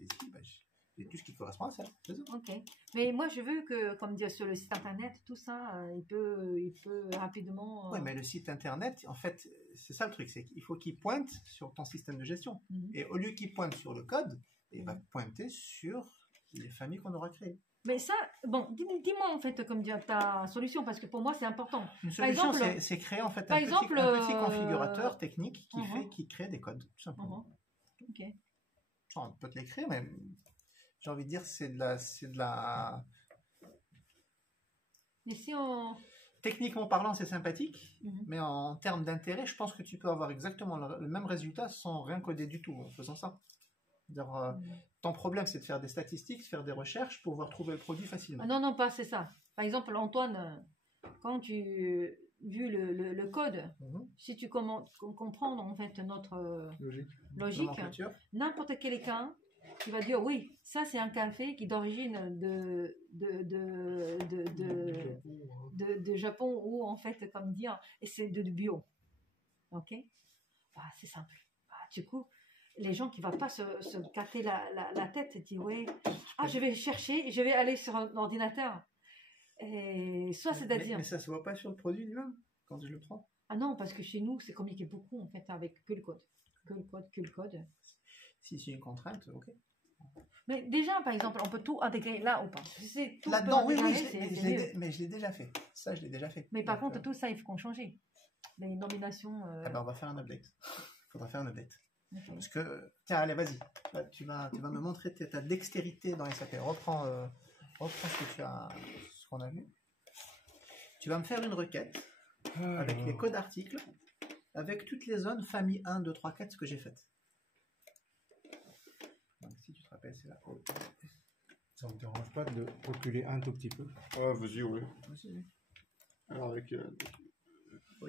Et ici, j'ai tout ce qui correspond à ça. Ok. Mais moi, je veux que, comme dire, sur le site internet, tout ça, il peut rapidement. Oui, mais le site internet, en fait, c'est ça le truc, c'est qu'il faut qu'il pointe sur ton système de gestion. Et au lieu qu'il pointe sur le code, il va pointer sur les familles qu'on aura créées. Mais ça, bon, dis-moi en fait, comme dire, ta solution, parce que pour moi, c'est important. Une solution, c'est créer en fait un petit configurateur technique qui crée des codes, tout simplement. Ok. On peut te l'écrire, mais j'ai envie de dire, c'est de la. Et si on... Techniquement parlant, c'est sympathique, mais en termes d'intérêt, je pense que tu peux avoir exactement le même résultat sans rien coder du tout en faisant ça. Ton problème, c'est de faire des statistiques, de faire des recherches pour pouvoir trouver le produit facilement. Ah non, non, pas c'est ça. Par exemple, Antoine, quand tu vu le code, si tu comprends en fait notre logique, n'importe quel cas, tu vas dire oui, ça c'est un café qui est d'origine de Japon ou en fait comme dire, et c'est de bio. Ok, c'est simple. Du coup, les gens qui ne vont pas se casser la tête et dire oui, je vais chercher, je vais aller sur un ordinateur. Et soit c'est-à-dire. Mais ça ne se voit pas sur le produit lui-même quand je le prends. Ah non, parce que chez nous, c'est communiqué beaucoup en fait avec que le code. Que le code. Si c'est une contrainte, ok. Mais déjà, par exemple, on peut tout intégrer là ou pas. Là-dedans, oui, mais je l'ai déjà fait. Ça, je l'ai déjà fait. Mais par contre, tout ça, il faut qu'on change. Les nominations. On va faire un update. Il faudra faire un update. Okay. Parce que, tiens, allez, vas-y. Tu vas me montrer ta dextérité dans SAP. Reprends ce qu'on a vu. Tu vas me faire une requête avec les codes articles, avec toutes les zones famille 1, 2, 3, 4, ce que j'ai faites. Donc, si tu te rappelles, c'est là. Ça ne me dérange pas de reculer un tout petit peu? Ouais, vas-y, oui. Vas-y. Alors, avec.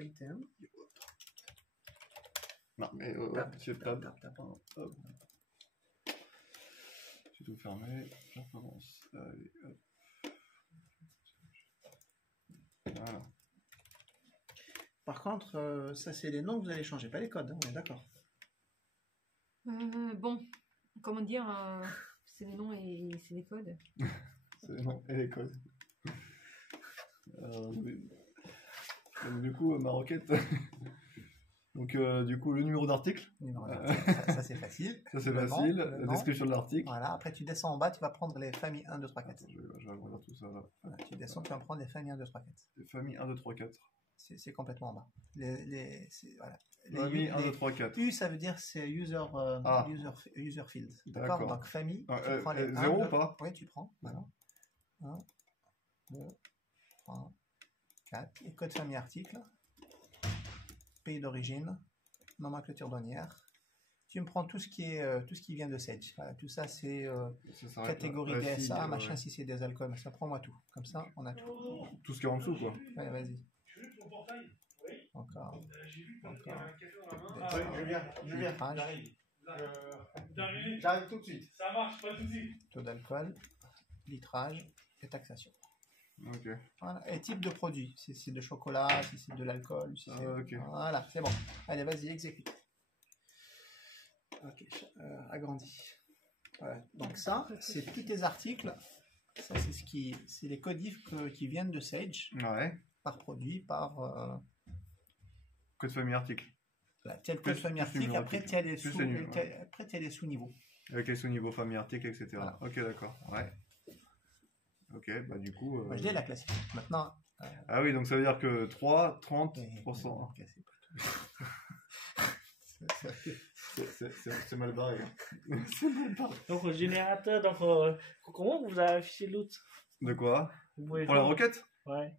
item. Non, mais c'est tab. Hop. C'est tout fermé. Je recommence. Allez, hop. Voilà. Par contre, ça c'est les noms que vous allez changer, pas les codes, hein, on est d'accord. Bon, comment dire, c'est les noms et c'est les codes. C'est les noms et les codes. Oui. Donc, du coup, ma requête. Donc, du coup, le numéro d'article. Ça c'est facile. Ça c'est facile. La description de l'article. Voilà, après tu descends en bas, tu vas prendre les familles 1, 2, 3, 4. Je vais regarder tout ça là. Voilà, tu descends, tu vas prendre les familles 1, 2, 3, 4. Les familles 1, 2, 3, 4. C'est complètement en bas. Voilà. Famille 1, 2, 3, 4. U, ça veut dire c'est user field. D'accord. Donc famille, tu prends les 0 ou pas? Oui, tu prends. Voilà. 1, 2, 3, 4. Et code famille article. Pays d'origine. Nomenclature douanière. Tu me prends tout ce qui vient de Sage. Voilà, tout ça, c'est catégorie DSA, machin, si c'est des alcools. Ça, prends-moi tout. Comme ça, on a tout. Tout ce qui est en dessous, quoi. Allez, vas-y. Encore. Je viens. J'arrive tout de suite. Ça marche, pas tout de suite. Taux d'alcool, litrage et taxation. Ok. Voilà. Et type de produit. Si c'est de chocolat, si c'est de l'alcool. Si ok. Voilà, c'est bon. Allez, vas-y, exécute. Ok, agrandi. Voilà. Donc ça, c'est tous tes articles. Ça, c'est les codifs qui viennent de Sage. Ouais. Par produit, par... Code famille article. Voilà, tu as le code famille article, après tu as les sous-niveaux. Avec les sous-niveaux famille article, etc. Voilà. Ok, d'accord. Ouais. Ok, bah du coup... Moi, je l'ai la classique. Maintenant... Ah oui, donc ça veut dire que 3, 30%. Ok, C'est mal barré. Donc, le générateur, donc, comment vous avez affiché l'autre? De quoi? Pour la requête? Ouais.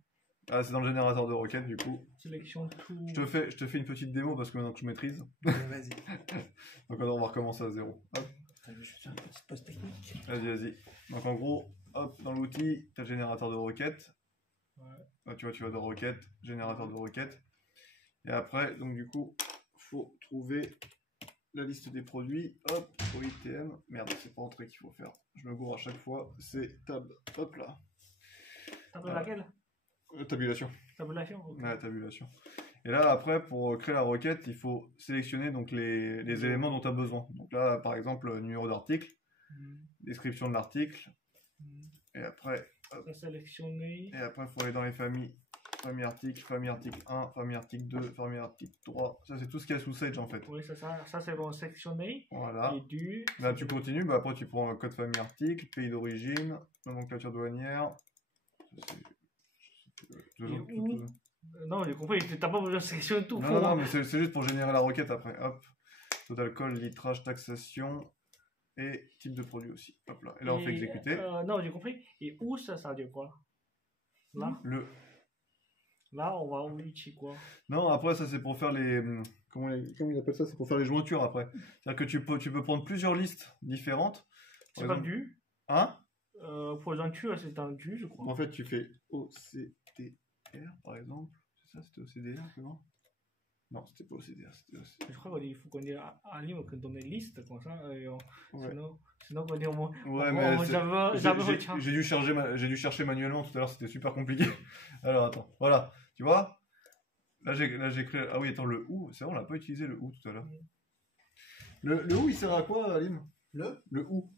Ah, c'est dans le générateur de requête, du coup. Sélection tout. Je te fais une petite démo parce que maintenant que je maîtrise. Vas-y. Donc alors, on va recommencer à zéro. Hop. Je vais faire une petite pause technique. Vas-y. Donc en gros, hop, dans l'outil, tu as le générateur de requête. Ouais. Là, tu vas dans requête, générateur de requête. Et après, donc du coup, faut trouver la liste des produits. Hop, OITM. Merde, c'est pas entrée qu'il faut faire. Je me gourre à chaque fois. C'est tab. Hop là. Tab laquelle? Tabulation. Tabulation, ok. Ouais, tabulation. Et là, après, pour créer la requête, il faut sélectionner donc les éléments dont tu as besoin. Donc là, par exemple, numéro d'article. description de l'article. Et après, hop. Sélectionner. Et après, il faut aller dans les familles. Famille article 1, famille article 2, famille article 3. Ça, c'est tout ce qu'il y a sous Sage en fait. Oui, c'est ça. Ça, c'est bon, sélectionner. Voilà. Et du. Là, tu continues. Bah, après, tu prends code famille article, pays d'origine, nomenclature douanière. Non, j'ai compris. T'as pas besoin de sélectionner tout. Non, non, mais c'est juste pour générer la requête après. Hop. Taux d'alcool, litrage, taxation. Et type de produit aussi. Hop là. Et là, on fait exécuter. Non, j'ai compris. Et où ça veut dire quoi? Là. Là, on va utiliser quoi? Non, après, ça, c'est pour faire les... Comment il appelle ça? C'est pour faire les jointures, après. C'est-à-dire que tu peux prendre plusieurs listes différentes. C'est pas du? Hein? Pour les jointures, c'est un du, je crois. En fait, tu fais OCDR, par exemple. C'est ça, c'était OCDR, non? Non, c'était pas OCDR, c'était OCDR. Je crois qu'il faut qu'on ait un livre qui donne des listes, comme ça. Ouais. Sinon, on dit au moins... Ouais, mais j'ai dû chercher manuellement tout à l'heure, c'était super compliqué. Alors, attends, voilà. Tu vois, là j'ai créé. Ah oui, attends, le OU, c'est vrai, on n'a pas utilisé le OU tout à l'heure. Le OU, il sert à quoi, Alim? Le OU.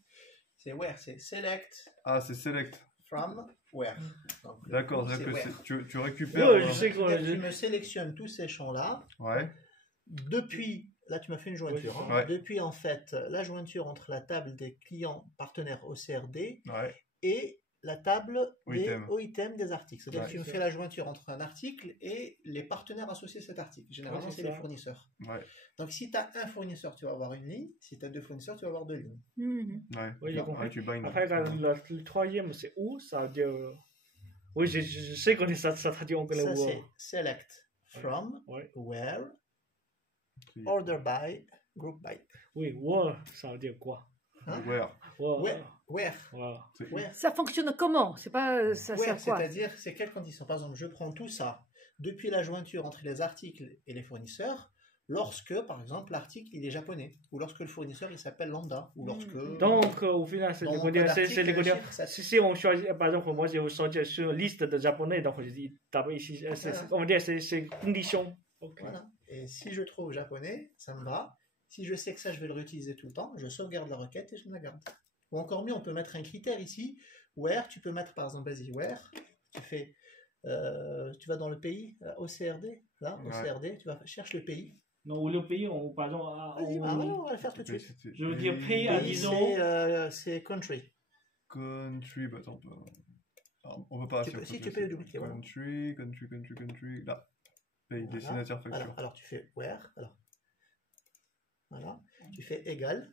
C'est where, c'est select. Ah, c'est select. From where. D'accord, c'est-à-dire que tu récupères. Ouais, je sais que tu me sélectionnes tous ces champs-là. Ouais. Depuis, là tu m'as fait une jointure. Oui. Hein. Ouais. Depuis en fait la jointure entre la table des clients partenaires OCRD et la table des OITM des articles. C'est-à-dire que tu me fais la jointure entre un article et les partenaires associés à cet article. Généralement, c'est les fournisseurs. Ouais. Donc, si tu as un fournisseur, tu vas avoir une ligne. Si tu as deux fournisseurs, tu vas avoir deux lignes. Ouais. Oui, j'ai compris. Tu binds. Après, le troisième, c'est où? Ça veut dire... Oui, je sais qu'on est ça traduit en anglais. Ça, c'est select from, where, order by, group by. Oui, where, ça veut dire quoi? Hein? Where. Ça fonctionne comment? C'est pas ça sert quoi? C'est-à-dire, c'est quelles conditions? Par exemple, je prends tout ça depuis la jointure entre les articles et les fournisseurs, lorsque, par exemple, l'article il est japonais, ou lorsque le fournisseur il s'appelle lambda, ou lorsque. Donc, au final, c'est les codeurs. Si on choisit, par exemple, moi j'ai choisi sur une liste de japonais, donc je dis taper ici, on va dire c'est condition. Okay. Voilà. Et si je trouve japonais, ça me va. Si je sais que ça, je vais le réutiliser tout le temps, je sauvegarde la requête et je me la garde. Ou encore mieux, on peut mettre un critère ici. Where, tu peux mettre par exemple, vas-y, where, tu fais, tu vas dans le pays, OCRD, là, OCRD, tu vas chercher le pays. Non, ou le pays, par exemple, on va le faire tout de suite. Je veux dire pays à 10 ans. C'est country. Country, bah attends, on peut pas. Si tu peux le dupliquer. Country, là. Pays, destinataire, facture. Alors tu fais where, voilà, tu fais égal.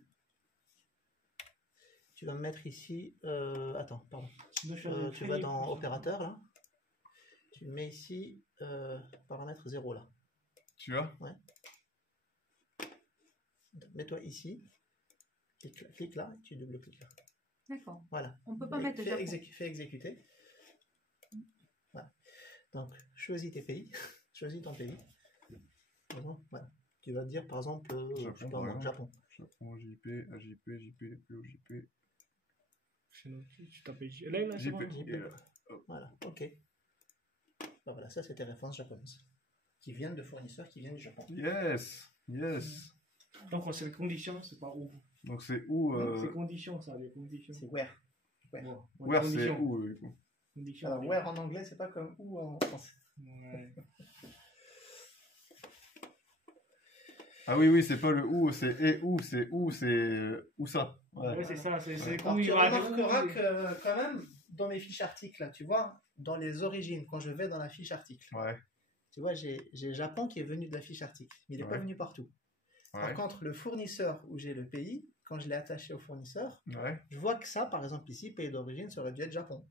Tu vas me mettre ici, attends, pardon. Tu vas dans opérateur, là. Tu mets ici, paramètre 0, là. Tu vois? Ouais. Mets-toi ici, clique là, et tu double-cliques là. D'accord. Voilà. On peut pas mettre déjà. Fais exécuter. Voilà. Donc, choisis tes pays. Choisis ton pays. Voilà. Tu vas dire par exemple Japon. Japon, JP, AJP, JP, POJP. Tu tapes là, c'est bon. JP. Voilà, ok. Ben voilà, ça c'est tes références japonaises. Qui viennent de fournisseurs qui viennent du Japon. Yes. Donc c'est les conditions, c'est pas où. Donc c'est où c'est conditions, ça, les conditions. C'est where. Where c'est où, du coup. Alors where en anglais, c'est pas comme où en français. Ouais. Ah oui, c'est pas le où, c'est et où, c'est où ça. Ouais, c'est ça, c'est tu remarqueras que quand même, dans mes fiches articles, là, tu vois, dans les origines, quand je vais dans la fiche article, tu vois, j'ai Japon qui est venu de la fiche article, mais il n'est pas venu partout. Par contre, le fournisseur où j'ai le pays, quand je l'ai attaché au fournisseur, je vois que ça, par exemple ici, pays d'origine, ça aurait dû être Japon.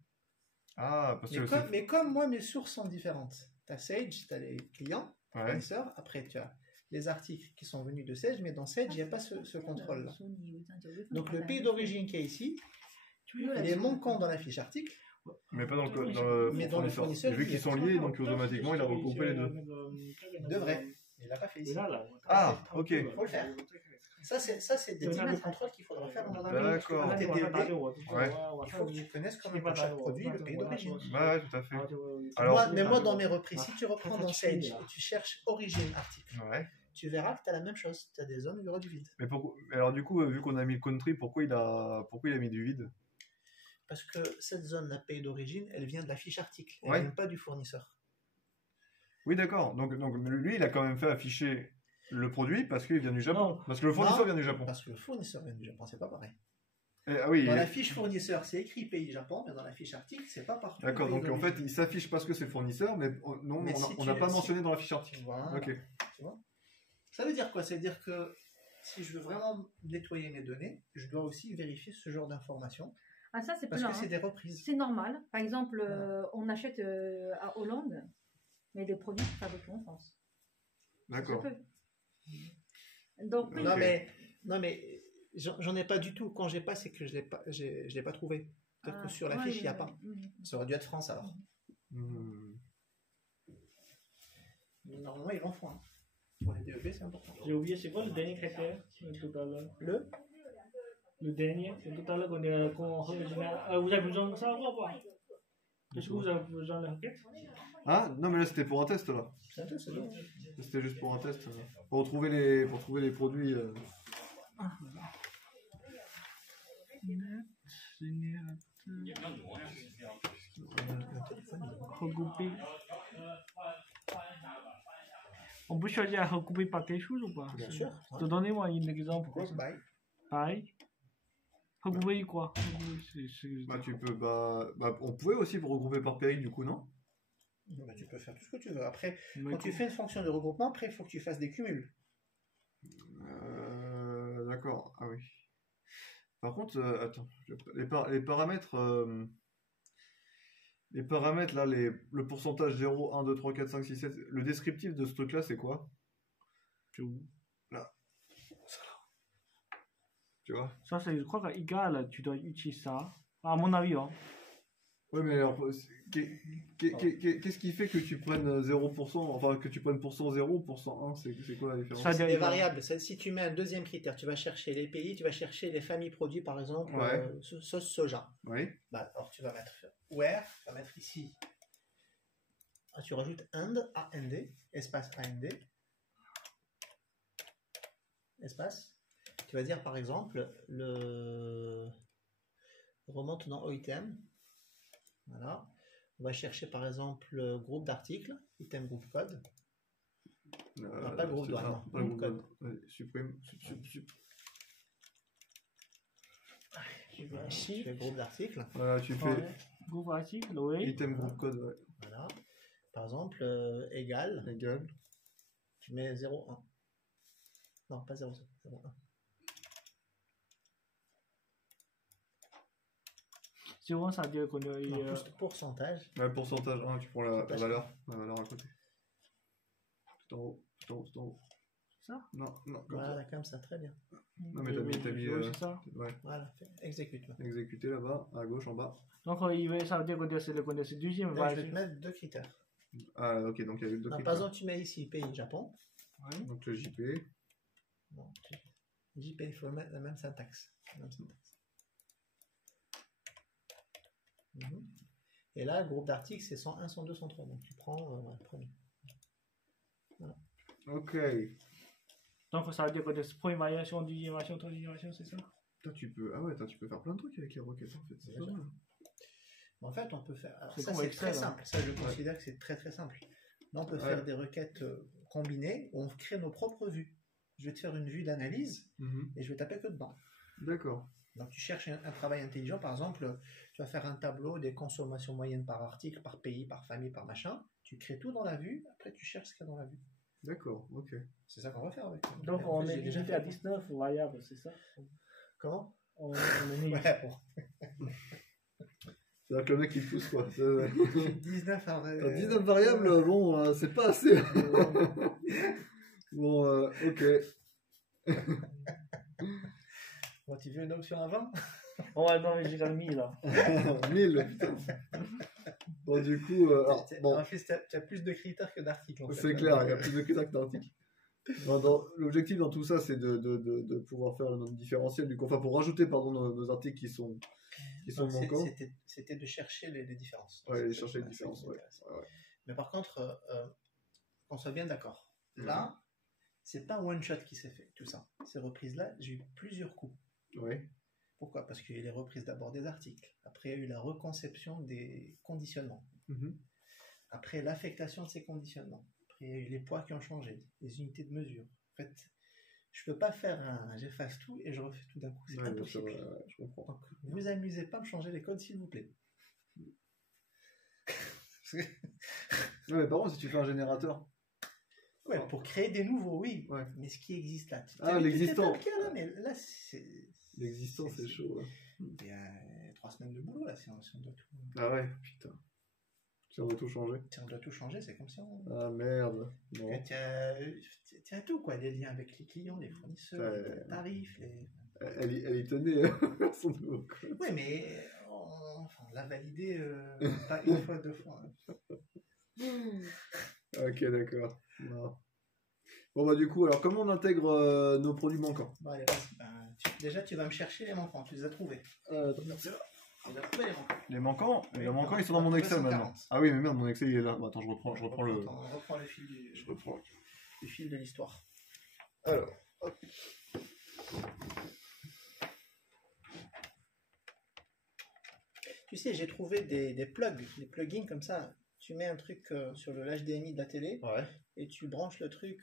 Ah, parce que mais comme moi, mes sources sont différentes. Tu as Sage, tu as les clients, fournisseurs, après tu as les articles qui sont venus de Sage, mais dans Sage, il n'y a pas ce contrôle-là. Donc le pays d'origine qui est ici, il est manquant dans la fiche article. Mais pas dans le fournisseur. Vu qu'ils sont liés, donc automatiquement, il a regroupé les deux. Il devrait. Il l'a pas fait ici. Ah, ok. Il faut le faire. Ça, c'est des types de contrôle qu'il faudra faire dans D'accord. tes DEP. Il faut que tu connaisses quand même pour chaque produit le pays d'origine. Ouais, tout à fait. Alors, mais moi, dans mes reprises, si tu reprends dans Sage et tu cherches origine article, tu verras que tu as la même chose. Tu as des zones où il y aura du vide. Mais alors du coup, vu qu'on a mis le country, pourquoi il a mis du vide? Parce que cette zone, la pays d'origine, elle vient de la fiche article. Elle Ouais. vient pas du fournisseur. Oui, d'accord. Donc lui, il a quand même fait afficher le produit parce qu'il vient du Japon. Non. Parce que le fournisseur vient du Japon. Parce que le fournisseur vient du Japon, c'est pas pareil. Ah oui. Dans la fiche fournisseur, c'est écrit pays Japon, mais dans la fiche article, c'est pas partout. D'accord, pays donc en fait, d'origine. il s'affiche parce que c'est fournisseur, mais non, Mais on n'a pas mentionné dans la fiche article. Voilà. Ok. Tu vois, ça veut dire quoi? Ça veut dire que si je veux vraiment nettoyer mes données, je dois aussi vérifier ce genre d'informations. Ah, ça, c'est Parce plein. que c'est des reprises. C'est normal. Par exemple, Voilà. on achète à Hollande, mais les produits sont fabriqués en France. D'accord. Ça se peut. Donc, oui. Non, mais j'en ai pas du tout. Quand j'ai pas, c'est que je l'ai pas trouvé. Peut-être que sur la fiche, il n'y a pas. Ça aurait dû être France alors. Hmm. Normalement, ils l'en font. Hein. Pour les DEB, c'est important. J'ai oublié, c'est quoi le dernier critère tout à l'heure? Le dernier, c'est tout à l'heure vous avez besoin de savoir pas? Est-ce que vous avez besoin de la requête? Ah, non, mais là, c'était pour un test, là. C'est un peu, c'est bon. C'était juste pour un test. Pour trouver les produits. Regrouper. On peut choisir à regrouper par quelque chose ou pas? Bien sûr. Donnez-moi un exemple. Cross buy. Pareil. Regrouper quoi? On pouvait aussi regrouper par pays, du coup, non? Bah, tu peux faire tout ce que tu veux. Après, quand tu fais une fonction de regroupement, après, il faut que tu fasses des cumuls. D'accord. Ah oui. Par contre, attends. Les paramètres. Les paramètres, là, le pourcentage 0, 1, 2, 3, 4, 5, 6, 7. Le descriptif de ce truc-là, c'est quoi? Là. Tu vois? Ça, c'est, je crois qu'égal, tu dois utiliser ça. À mon avis, hein. Oui, mais alors, qu'est-ce qui fait que tu prennes 0%, enfin que tu prennes % 0 ou % 1, c'est quoi la différence? C'est des variables. Si tu mets un deuxième critère, tu vas chercher les pays, tu vas chercher les familles produits, par exemple, sauce soja. Oui. Bah, alors tu vas mettre where, tu vas mettre ici. Ah, tu rajoutes and, AND, espace AND, espace. Tu vas dire par exemple, remonte dans OITM. Voilà. On va chercher par exemple le groupe d'articles, item groupe code. Non, pas le groupe douane, non, groupe code. Supprime. Tu fais groupe d'articles. Voilà, tu fais groupe article, oui. item groupe code, ouais. Voilà. Par exemple, égal. Tu mets 0,1. Non, pas 0,1. 0,1, ça veut dire qu'on a plus de pourcentage. Ouais, pourcentage 1, tu prends la valeur à côté. Tout en haut. Ça? Non, Voilà, comme ça, très bien. Non, mais t'as mis c'est ça. Ouais. Voilà, exécute. Exécuter là-bas, à gauche, en bas. Donc, ça veut dire qu'on c'est le deuxième. Là, je vais te mettre deux critères. Ah, ok, donc il y a eu deux critères. Par exemple, tu mets ici pays Japon. Ouais. Donc le JP. Bon, JP, il faut mettre la même syntaxe. Et là, le groupe d'articles, c'est 101, 102, 103. Donc tu prends le premier. Voilà. Ok. Donc ça veut dire que c'est première variation, deuxième variation, troisième variation, c'est ça? Toi, tu peux faire plein de trucs avec les requêtes en fait. C'est pas mal. En fait, on peut faire. Alors, c'est ça, c'est très simple. Ça, je considère que c'est très très simple. Là, on peut faire des requêtes combinées où on crée nos propres vues. Je vais te faire une vue d'analyse et je vais taper que dedans. D'accord. Donc, tu cherches un travail intelligent. Par exemple, tu vas faire un tableau des consommations moyennes par article, par pays, par famille, par machin. Tu crées tout dans la vue. Après, tu cherches ce qu'il y a dans la vue. D'accord, ok. C'est ça qu'on va faire avec. Donc, on est limité à 19 variables, c'est ça? Comment? On est limité. C'est-à-dire que le mec il pousse quoi. 19 variables, bon, c'est pas assez. Bon, ok. Bon, tu veux une option à 20? Ouais, non, mais j'ai quand même 1000 là. 1000, putain. Bon, du coup, en fait, tu as plus de critères que d'articles. En fait, c'est clair, il y a plus de critères que d'articles. L'objectif dans tout ça, c'est de pouvoir faire notre différentiel du coup, enfin pour rajouter nos articles qui sont manquants. C'était de chercher les différences. Ouais, chercher les différences. Ouais. Mais par contre, qu'on soit bien d'accord. Là, c'est pas un one-shot qui s'est fait, tout ça. Ces reprises-là, j'ai eu plusieurs coups. Ouais. Pourquoi? Parce qu'il y a eu les reprises d'abord des articles. Après, il y a eu la reconception des conditionnements. Après, l'affectation de ces conditionnements. Après, il y a eu les poids qui ont changé, les unités de mesure. En fait, je peux pas faire j'efface tout et je refais tout d'un coup. C'est impossible. Je comprends. Donc, ne vous amusez pas à me changer les codes, s'il vous plaît. Non, mais par contre, si tu fais un générateur. Ouais, pour créer des nouveaux, oui. Ouais. Mais ce qui existe là. L'existant. Là, mais là, c'est. L'existant, c'est chaud. Ouais. Il y a 3 semaines de boulot là, si on doit tout. Ah ouais, putain. Si on doit tout changer. Si on doit tout changer, c'est comme si on. Ah merde. Bon. Tiens tout quoi, les liens avec les clients, les fournisseurs, les tarifs, les. Elle y tenait son nouveau code. Oui, mais on l'a validé pas une fois, 2 fois. Ok, d'accord. Non. Bon bah du coup, alors comment on intègre nos produits manquants? Bon, allez, déjà tu vas me chercher les manquants, tu les as trouvés. Tu as trouvé les manquants. Les manquants ils sont dans mon Excel maintenant. Ah oui mais merde, mon Excel il est là. Bon, attends, je reprends le... On reprend le fil le fil de l'histoire. Alors, hop. Tu sais, j'ai trouvé des plugs, des plugins comme ça. Tu mets un truc sur le HDMI de la télé et tu branches le truc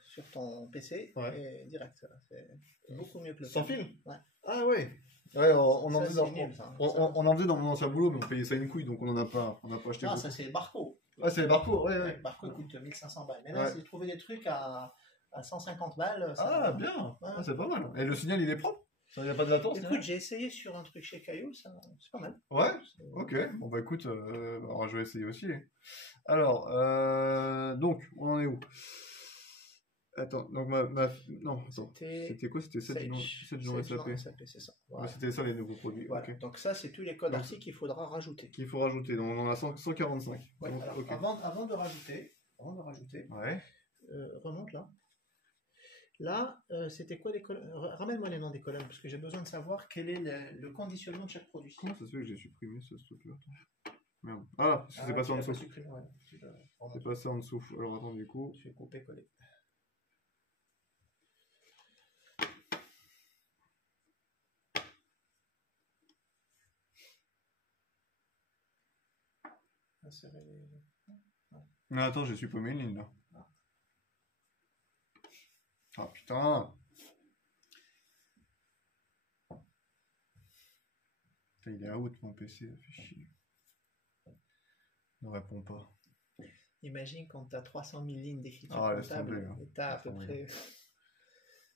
sur ton PC et direct. C'est beaucoup mieux que le sans fil. Ouais. Ah ouais. Ouais, on en faisait on en faisait dans mon ancien boulot, mais on payait ça une couille, donc on n'a pas acheté. Non, ça c'est Barco. Ah, c'est Barco, ouais. Barco coûte 1500 balles. Mais là, j'ai trouvé des trucs à 150 balles. Ah, bien. Ouais. Ah, c'est pas mal. Et le signal, il est propre? Il n'y a pas de latence? Écoute, j'ai essayé sur un truc chez Caillou, c'est pas mal. Ouais. Ok. Bon, bah écoute, alors, je vais essayer aussi. Alors, donc, on en est où? Attends, donc non, attends. C'était quoi? C'était 7 jours SAP. C'est ça. Voilà. Ouais, c'était ça les nouveaux produits. Voilà. Okay. Donc ça, c'est tous les codes articles qu'il faudra rajouter. Qu'il faut rajouter. Donc on en a 145. Ouais, donc, alors, okay. avant de rajouter, ouais. Remonte là. Là, c'était quoi les colonnes? Ramène-moi les noms des colonnes, parce que j'ai besoin de savoir quel est le conditionnement de chaque produit. Comment ça se fait que j'ai supprimé ce truc-là? Merde. Ah, c'est passé en dessous. C'est passé en dessous. Alors attends, du coup. Je vais couper-coller. Insérer les... Mais attends, j'ai supprimé une ligne là. Ah putain. Il est out mon PC, ça fait chier. Ne répond pas. Imagine quand tu as 300 000 lignes d'écriture comptable et tu as à peu près...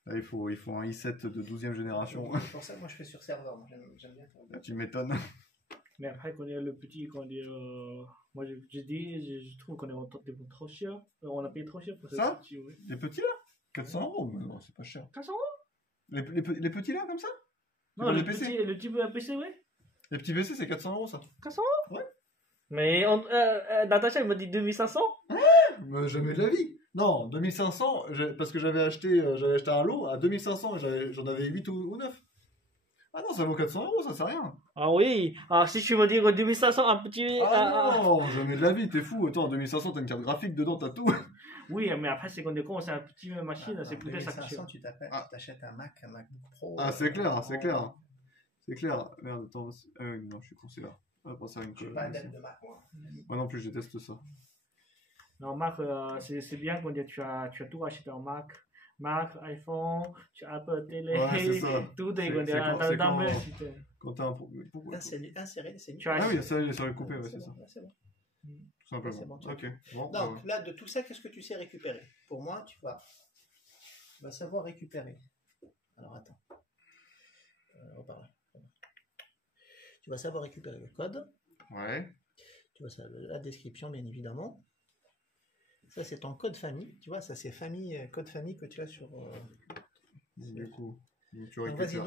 Là, il faut un i7 de 12e génération. Pour ça, moi je fais sur serveur, j'aime bien. Là, tu m'étonnes. Mais après, quand il y a le petit, quand il y a, moi je trouve qu'on est en train de trop cher. On a payé trop cher pour ça. Petit, oui. Les petits là 400 €, mais non, c'est pas cher. 400 €? Les petits là, comme ça? Non, le petit PC, oui. Les petits PC, c'est 400 € ça. 400 €? Ouais. Mais Natacha, elle m'a dit 2500. Mais jamais de la vie. Non, 2500, parce que j'avais acheté un lot à 2500 et j'en avais 8 ou 9. Ah non, ça vaut 400 €, ça c'est rien. Ah oui, alors si tu me dis 2500, un petit... Ah non, jamais de la vie, t'es fou. Attends, 2500, t'as une carte graphique dedans, t'as tout. Oui, mais après, c'est quand on commence à une petite machine, c'est peut-être ça. 2500, tu t'achètes un MacBook Pro. Ah, c'est clair, c'est clair. C'est clair. Merde, attends. Non, je suis coincé là. On va passer à une je suis pas adepte de Mac, moi. Moi non plus, je déteste ça. Non, Mac, c'est bien quand tu as tout acheté en Mac. Mac, iPhone, tu as Apple Télé, tout est dans le système. Quand t'as un... Insérer, c'est Ah oui, ça va couper, ouais, c'est ça. C'est bon. Tout simplement. Bon, ok. Bon, donc là, de tout ça, qu'est-ce que tu sais récupérer? Pour moi, tu vas savoir récupérer. Alors attends. Tu vas savoir récupérer le code. Ouais. Tu vas savoir la description, bien évidemment. Ça, c'est ton code famille. Tu vois, ça, c'est code famille que tu as sur... Du coup, tu récupères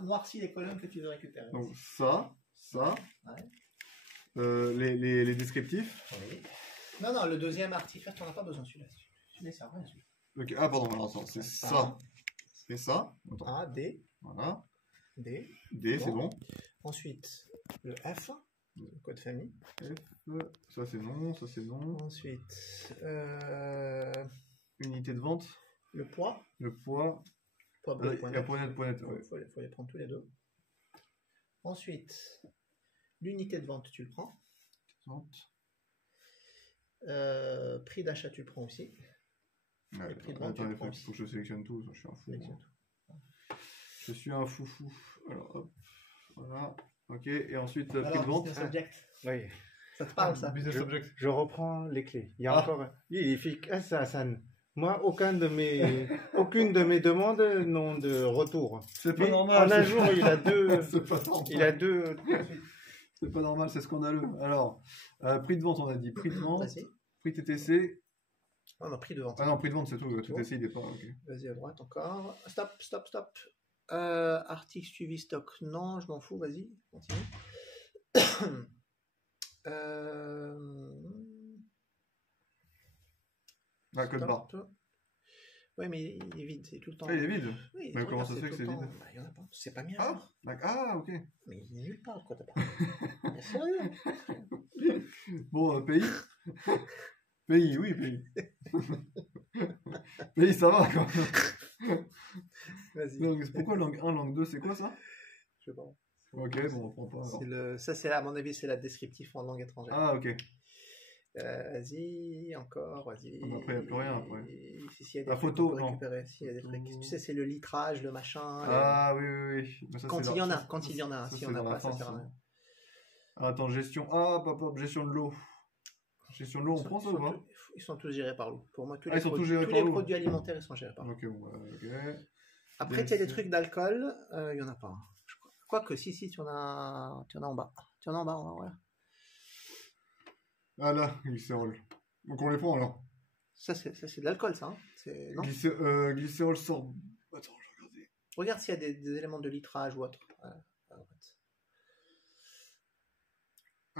noircis les colonnes que tu veux récupérer. Donc ça. Ouais. Les descriptifs. Oui. Non, le deuxième artefact, on n'a pas besoin de celui-là. Celui-là, c'est rien, celui-là. Okay. Ah, pardon, alors attends, c'est ça. C'est ça. Attends. A, D. Voilà. D, c'est bon. Ensuite, le F, le code famille. F, ça c'est non, ça c'est non. Ensuite, unité de vente. Le poids. Le poids. Poids brut, Il y a point net, Il ouais. faut les prendre tous les deux. Ensuite, l'unité de vente, tu le prends. Vente. Prix d'achat, tu le prends aussi. Ouais, Le prix de vente, tu attends, le il prends faut aussi. que je sélectionne tout, je suis un fou. Sélectionne moi. Je suis un foufou. Alors hop, voilà. Ok, et ensuite prix de Alors, vente. business object. Oui. Ça te parle, ça? Business object. Je reprends les clés. Il y a Ah. encore. Oui, il fait ça, Hassan. Moi, aucune de mes demandes n'ont de retour. C'est pas Lui, normal. En un c'est- jour, il a deux. c'est pas normal. Il a deux. C'est pas normal, c'est scandaleux. Alors, prix de vente, on a dit. Prix de vente, Vas-y. prix TTC. On a prix de vente. Ah non, prix de vente, c'est tout. Tout. TTC, il est pas. Ok. Vas-y, à droite encore. Stop. Article suivi stock. Non, je m'en fous, vas-y, continue. Ah, code barre. Oui, mais il est vide, c'est tout le temps. Ah, il est vide. Oui, Mais comment regarde, ça se fait que tout c'est le temps. vide? Bah, il y en a pas. C'est pas mis à Ah, jour. ah, ok. Mais il est nulle part, quoi, t'as pas. Mais sérieux. Bon, pays. Pays, oui, pays. Pays, ça va quand même. Vas-y. Donc, pourquoi langue 1, langue 2, c'est quoi ça? Je sais pas. Ok, bon, on prend pas. alors. Ça, c'est à mon avis, c'est la descriptif en langue étrangère. Ah, ok. Vas-y, encore, vas-y. Ah, bah après, y a plus rien, après. Si, y a des La trucs photo, qu'on peut non. récupérer, si, y a des trucs. Photo. Tu sais, c'est le litrage, le machin. Ah, oui. Mais ça, Quand c'est il y en a, ça, quand il y en a. ça, Si c'est on n'a dans la pas, ça fin, sert à ça. rien. Ah, attends, gestion. Ah, papa, gestion de l'eau. Gestion de l'eau, on prend ça ou pas? Ils sont tous gérés par l'eau. Pour moi, tous Ah, les, ils sont tous produits, gérés tous par les l'eau. produits alimentaires, ils sont gérés par l'eau. Ok, bon, ok. Après, tu as des trucs d'alcool, il n'y en a pas. Quoique, si, tu en as en bas. Tu en as en bas, on va voir. Ah là, glycérol. Donc on les prend alors. Ça, c'est de l'alcool, ça. Hein. Non Glycérol sort. Attends, je vais regarder. Regarde s'il y a des éléments de litrage ou autre. Voilà.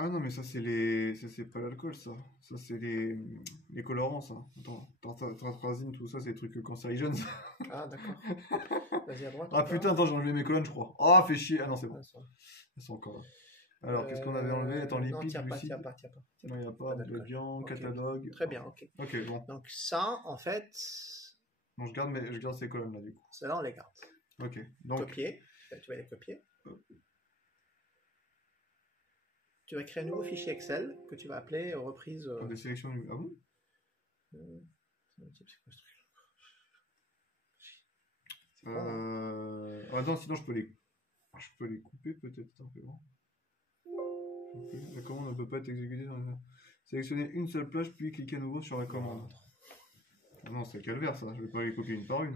Ah non, mais ça c'est pas l'alcool, ça. Ça c'est les colorants, ça. Attends, tartrazine, tout ça, c'est des trucs cancérigènes. Ah, d'accord. Vas-y, à droite. Ah encore. putain, attends, j'ai enlevé mes colonnes, je crois. Ah, fait chier. Ah non, c'est bon. Ah, ça. Elles sont encore là. Alors, qu'est-ce qu'on avait enlevé? Attends, Non, lipides, tiens pas. glucides. Non, il n'y a pas. Pas d'alcool. Ingrédients, Ok. catalogue. Très bien, ok. Ok, bon. Donc ça, en fait, Bon, je garde ces colonnes là, du coup. celles-là, on les garde. Ok. Donc, Copier. Tu vas les copier. Tu vas créer un nouveau fichier Excel que tu vas appeler reprise. des sélections. Ah bon? C'est quoi ce truc? Attends, sinon je peux les couper peut-être. Attends, fais voir. La commande ne peut pas être exécutée dans la... Sélectionnez une seule plage puis cliquez à nouveau sur la commande. Ah non, c'est calvaire ça, je vais pas les copier une par une.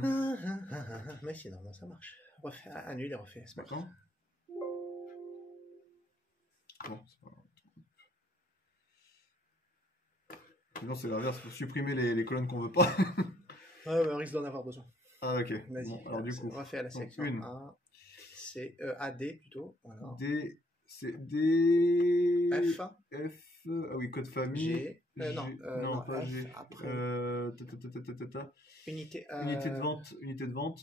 Mais si, normalement ça marche. Refais, annule et refais. C'est pas grave. D'accord. Non, c'est pas grave. Sinon c'est l'inverse, faut supprimer les colonnes qu'on veut pas. Ouais, on risque d'en avoir besoin. Ah ok. Vas-y. Bon, alors du coup, refais à la donc, section une. 1. C'est AD plutôt. Voilà. D, c'est D. F. Ah oui, code famille. G. Non, pas F, G. après. Unité. Unité de vente.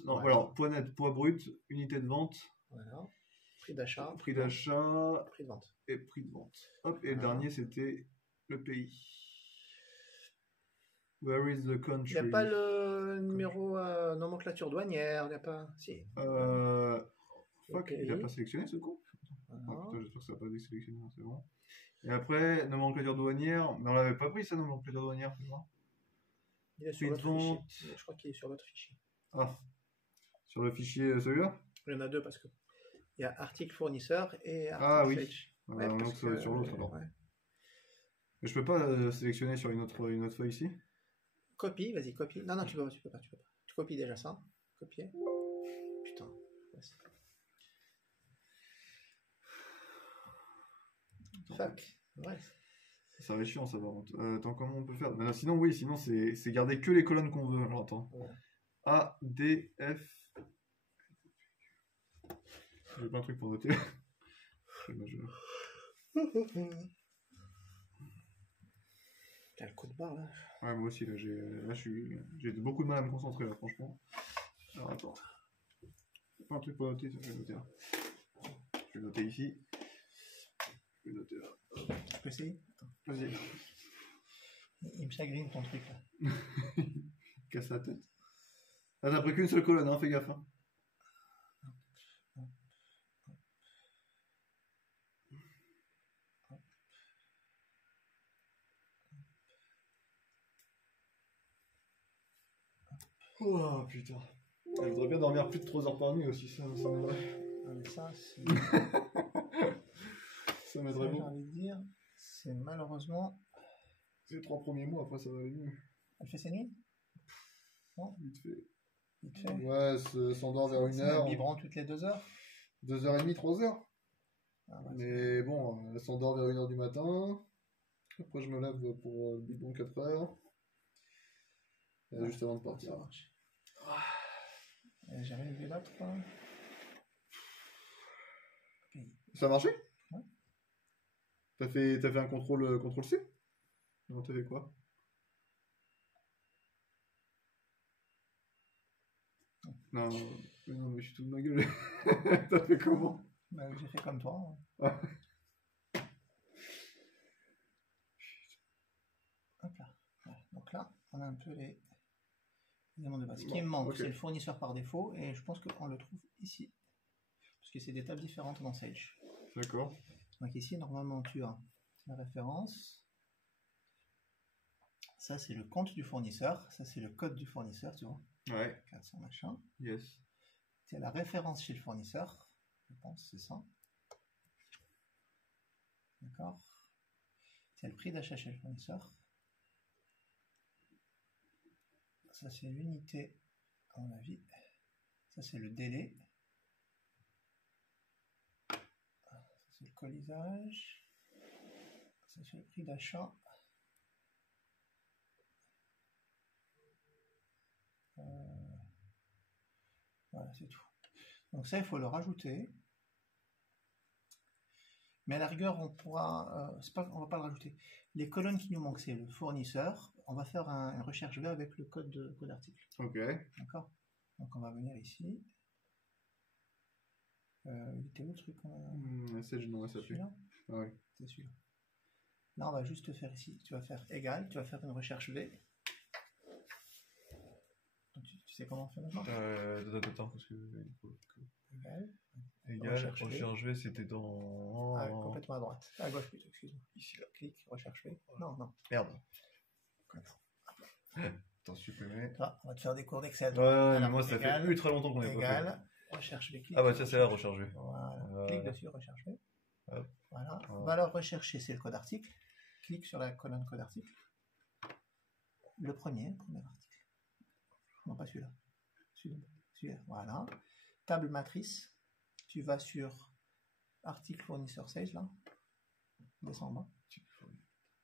Non, Voilà. alors, poids net, poids brut, unité de vente, Voilà. Prix d'achat. prix d'achat Prix de vente. et prix de vente. Hop, et le Voilà. dernier, c'était le pays. Where is the Il country? n'y a pas le numéro nomenclature douanière. Il n'y a pas. Si. Fuck, il n'a pas sélectionné ce con? Voilà. Ah, putain, j'espère que ça n'a pas désélectionné, c'est bon. Et après, nomenclature douanière, mais on l'avait pas pris ça, nomenclature douanière, c'est ça? Il est sur Prix de l'autre vente. fichier. Je crois qu'il est sur l'autre fichier. Ah, sur le fichier celui-là? Il y en a deux parce que il y a article fournisseur et article Ah oui. fetch. Ouais, donc parce ça va être sur l'autre que, alors. ouais. Mais je peux pas sélectionner sur une autre feuille ici? Copie, vas-y, copie. Non, tu peux pas. Tu copies déjà ça. Copier. Putain. Yes. Fuck. Ouais. Ça va être chiant ça par contre. Attends, comment on peut faire? Mais là, sinon c'est garder que les colonnes qu'on veut. Alors attends. Ouais. A, D, F. J'ai pas un truc pour noter. T'as le coup de barre là. Ouais, moi aussi là, j'ai beaucoup de mal à me concentrer là, franchement. Alors attends. J'ai pas un truc pour noter, ça je vais noter là. Je vais noter ici. Je vais noter là. Tu peux essayer? Vas-y. Il me chagrine ton truc là. Casse la tête. Ah, t'as pris qu'une seule colonne, hein, fais gaffe. Hein. Oh putain. Je voudrais bien dormir plus de 3 heures par nuit aussi, ça m'aiderait. Ah, mais ça, c'est... Ça m'aiderait j'ai beaucoup. envie de dire, c'est malheureusement... Les 3 premiers mois, après ça va aller mieux. Elle fait ses nuits? Non, Vite fait. vite fait. Ouais, s'endort vers 1 C'est heure. un biberon toutes les 2 heures. 2h30, 3h. Ah, ouais, Mais bon, elle s'endort vers 1h du matin. Après, je me lève pour le biberon 4h. Et juste avant de partir. ça marche. Et j'ai jamais vu l'autre. Ça a marché? Ouais. T'as fait un contrôle C? Non, t'as fait quoi? Non, mais je suis tout de ma gueule. T'as fait comment? Bah, j'ai fait comme toi. Ah. Hop là. Voilà. Donc là, on a un peu les éléments de base. Ce qui Bon, me manque, ok. c'est le fournisseur par défaut, et je pense qu'on le trouve ici. Parce que c'est des tables différentes dans Sage. D'accord. Donc ici, normalement, tu as la référence. Ça, c'est le compte du fournisseur. Ça, c'est le code du fournisseur, tu vois. Ouais. 400 machin. Yes. Tu as la référence chez le fournisseur. Je pense, c'est ça. D'accord. Tu as le prix d'achat chez le fournisseur. Ça, c'est l'unité, à mon avis. Ça, c'est le délai. Ça, c'est le colisage. Ça, c'est le prix d'achat. Voilà, c'est tout. Donc ça, il faut le rajouter. Mais à la rigueur, on pourra... on va pas le rajouter. Les colonnes qui nous manquent, c'est le fournisseur. On va faire une recherche V avec le code article. Ok. D'accord. Donc on va venir ici. Il était où le truc Sage non SAP. Celui-là. Ah oui. C'est celui-là. Là, on va juste faire ici. Tu vas faire égal. Tu vas faire une recherche V. Donc, tu sais comment on fait maintenant? Attends, parce que... Égal. Égal, recherche V, c'était dans... Ah, complètement à droite. À gauche plutôt, excuse-moi. Ici, là. Clic, recherche V. Non, non. Merde. Attends, supprimer. Là, on va te faire des cours d'Excel. Ouais, mais moi, ça fait ultra longtemps qu'on est pas fait. Égal. Recherche V. Clic. Ah bah ça, c'est la recherche V. Voilà. Clique dessus, recherche V. Hop. Voilà. Voilà. Valeur recherchée, c'est le code article. Clique sur la colonne code article. Le premier article. Non, pas celui-là. Celui-là. Voilà. Table matrice. Tu vas sur article fournisseur Sage, là. Descends en bas.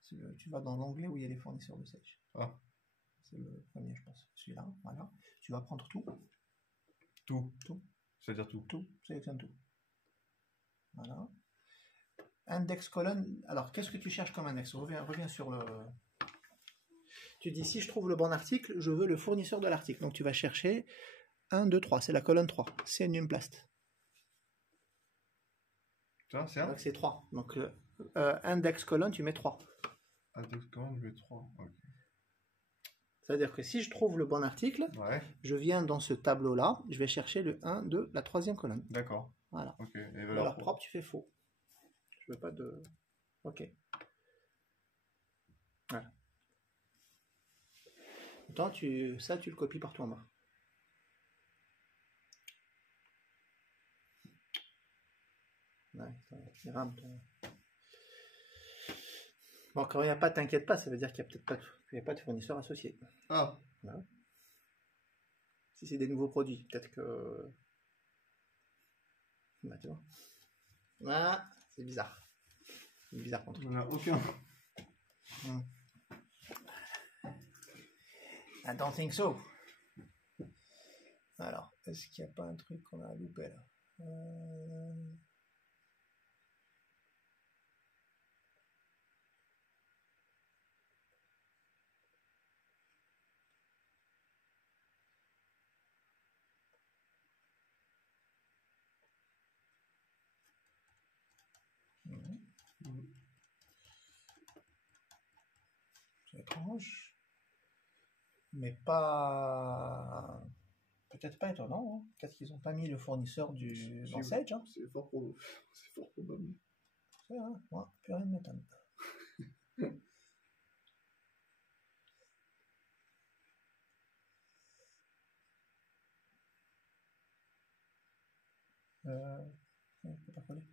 Tu vas dans l'onglet où il y a les fournisseurs de Sage. Ah. C'est le premier, je pense. Celui-là. Voilà. Tu vas prendre tout. Tout. Tout. C'est-à-dire tout. Tout. Sélectionne tout. Voilà. Index colonne. Alors, qu'est-ce que tu cherches comme index? Reviens sur le... Tu dis, si je trouve le bon article, je veux le fournisseur de l'article. Donc, tu vas chercher 1, 2, 3. C'est la colonne 3. C'est une Numplast. Ça, c'est un? Donc, c'est 3. Donc, index colonne, tu mets 3. Index colonne, je mets 3. Ok. C'est-à-dire que si je trouve le bon article, Ouais. je viens dans ce tableau-là, je vais chercher le 1, 2, la troisième colonne. D'accord. Voilà. Ok. Et Valeur propre, tu fais faux. Je veux pas de... Ok. Voilà. Attends, ça, tu le copies partout en bas. Ouais, c'est rame, bon, quand il n'y a pas, t'inquiète pas, ça veut dire qu'il n'y a peut-être pas de fournisseur associé. Ah. Voilà. Si c'est des nouveaux produits, peut-être que... Bah, tu vois. Ah, c'est bizarre. C'est bizarre contre. Il n'y en a aucun. I don't think so. Alors, est-ce qu'il n'y a pas un truc qu'on a loupé là? C'est étrange. Mais pas... peut-être pas étonnant. Hein. Peut-être qu'ils n'ont pas mis le fournisseur dans Sage. Hein. C'est fort probable. C'est vrai, moi, plus rien ne m'étonne. Il faut pas coller.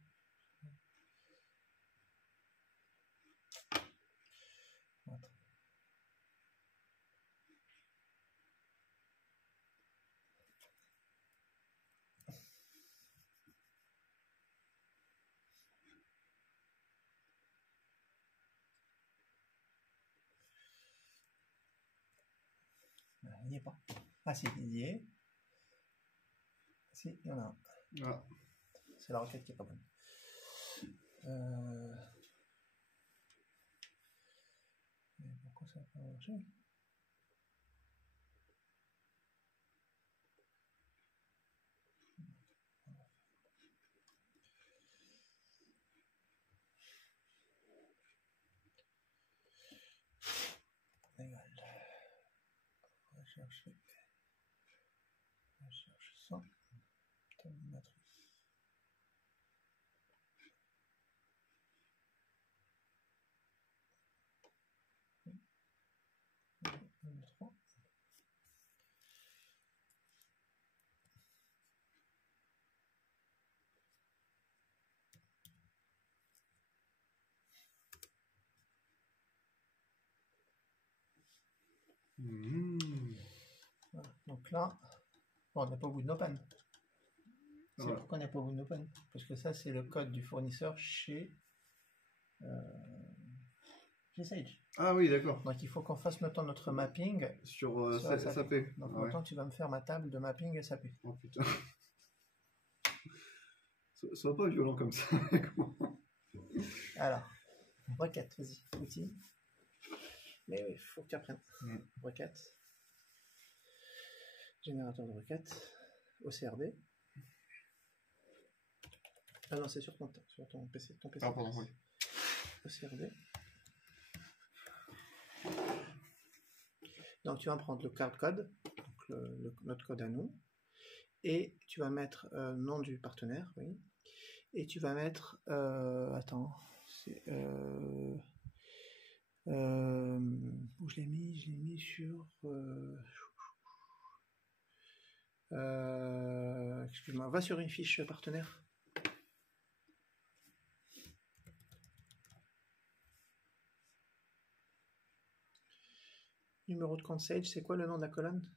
Attends. Il n'y est pas. Ah si, il y est. Si, il y en a un. Ah. C'est la requête qui est pas bonne. Mais pourquoi ça n'a pas marché? Égal. Recherche 100. Terminatrice. 3. Voilà. Donc là, bon, on n'est pas au bout de l'open. C'est Ouais. pourquoi on n'est pas au bout de l'open. Parce que ça, c'est le code du fournisseur chez Sage. Ah oui, d'accord. Donc il faut qu'on fasse maintenant notre mapping Sur sur SAP. Donc Ah ouais. maintenant, tu vas me faire ma table de mapping SAP. Oh putain. Sois pas violent comme ça. Alors, requête, vas-y, outil. Mais oui, il faut que tu apprennes. Requête. Générateur de requête. OCRD. Ah non, c'est sur ton PC. Ton PC. Ah, pardon, oui. OCRD. Donc tu vas prendre le card code, donc notre code à nous, et tu vas mettre nom du partenaire, oui, et tu vas mettre, attends, c'est, où je l'ai mis sur, excuse-moi, va sur une fiche partenaire. Numéro de compte Sage, c'est quoi le nom de la colonne?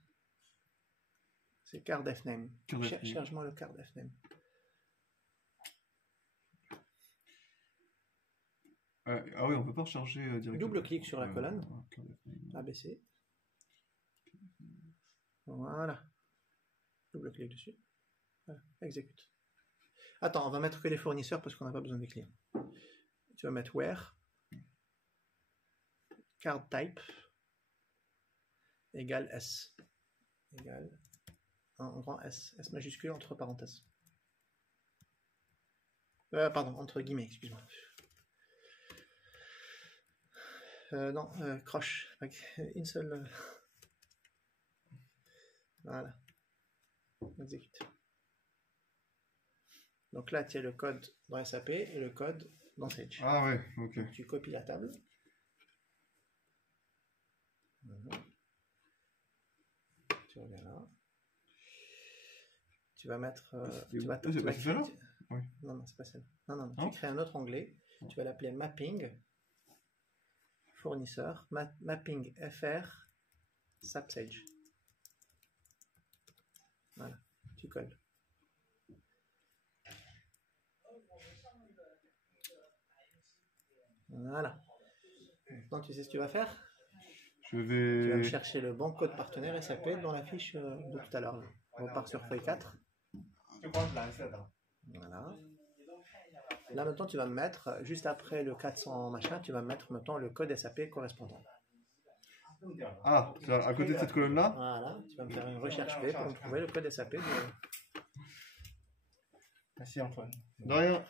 C'est card fname. Cherche-moi le card fname. Ah oui, on peut pas recharger directement. Double-clic sur la colonne. ABC. Voilà. Double-clic dessus. Voilà. Exécute. Attends, on va mettre que les fournisseurs parce qu'on n'a pas besoin des clients. Tu vas mettre where card type égale S. Égale en grand S. S majuscule entre parenthèses. Pardon, entre guillemets, excuse-moi. Non, croche. Une seule. Voilà. Exécute. Donc là, tu as le code dans SAP et le code dans Sage. Ah ouais, ok. Donc, tu copies la table. Tu reviens là. Tu vas mettre. C'est pas celle-là ? Oui. Non, c'est pas celle. Non. Tu crées un autre onglet. Tu vas l'appeler mapping. Fournisseur. Mapping FR. SAP Sage. Voilà. Tu colles. Voilà. Maintenant, tu sais ce que tu vas faire? Tu vas me chercher le bon code partenaire SAP dans la fiche de tout à l'heure. On repart sur feuille 4. Voilà. Là, maintenant, tu vas me mettre, juste après le 400 machin, tu vas me mettre maintenant le code SAP correspondant. Ah, c'est à côté de cette colonne-là? Voilà. Tu vas me faire une recherche P pour me trouver le code SAP. Merci Antoine. De rien.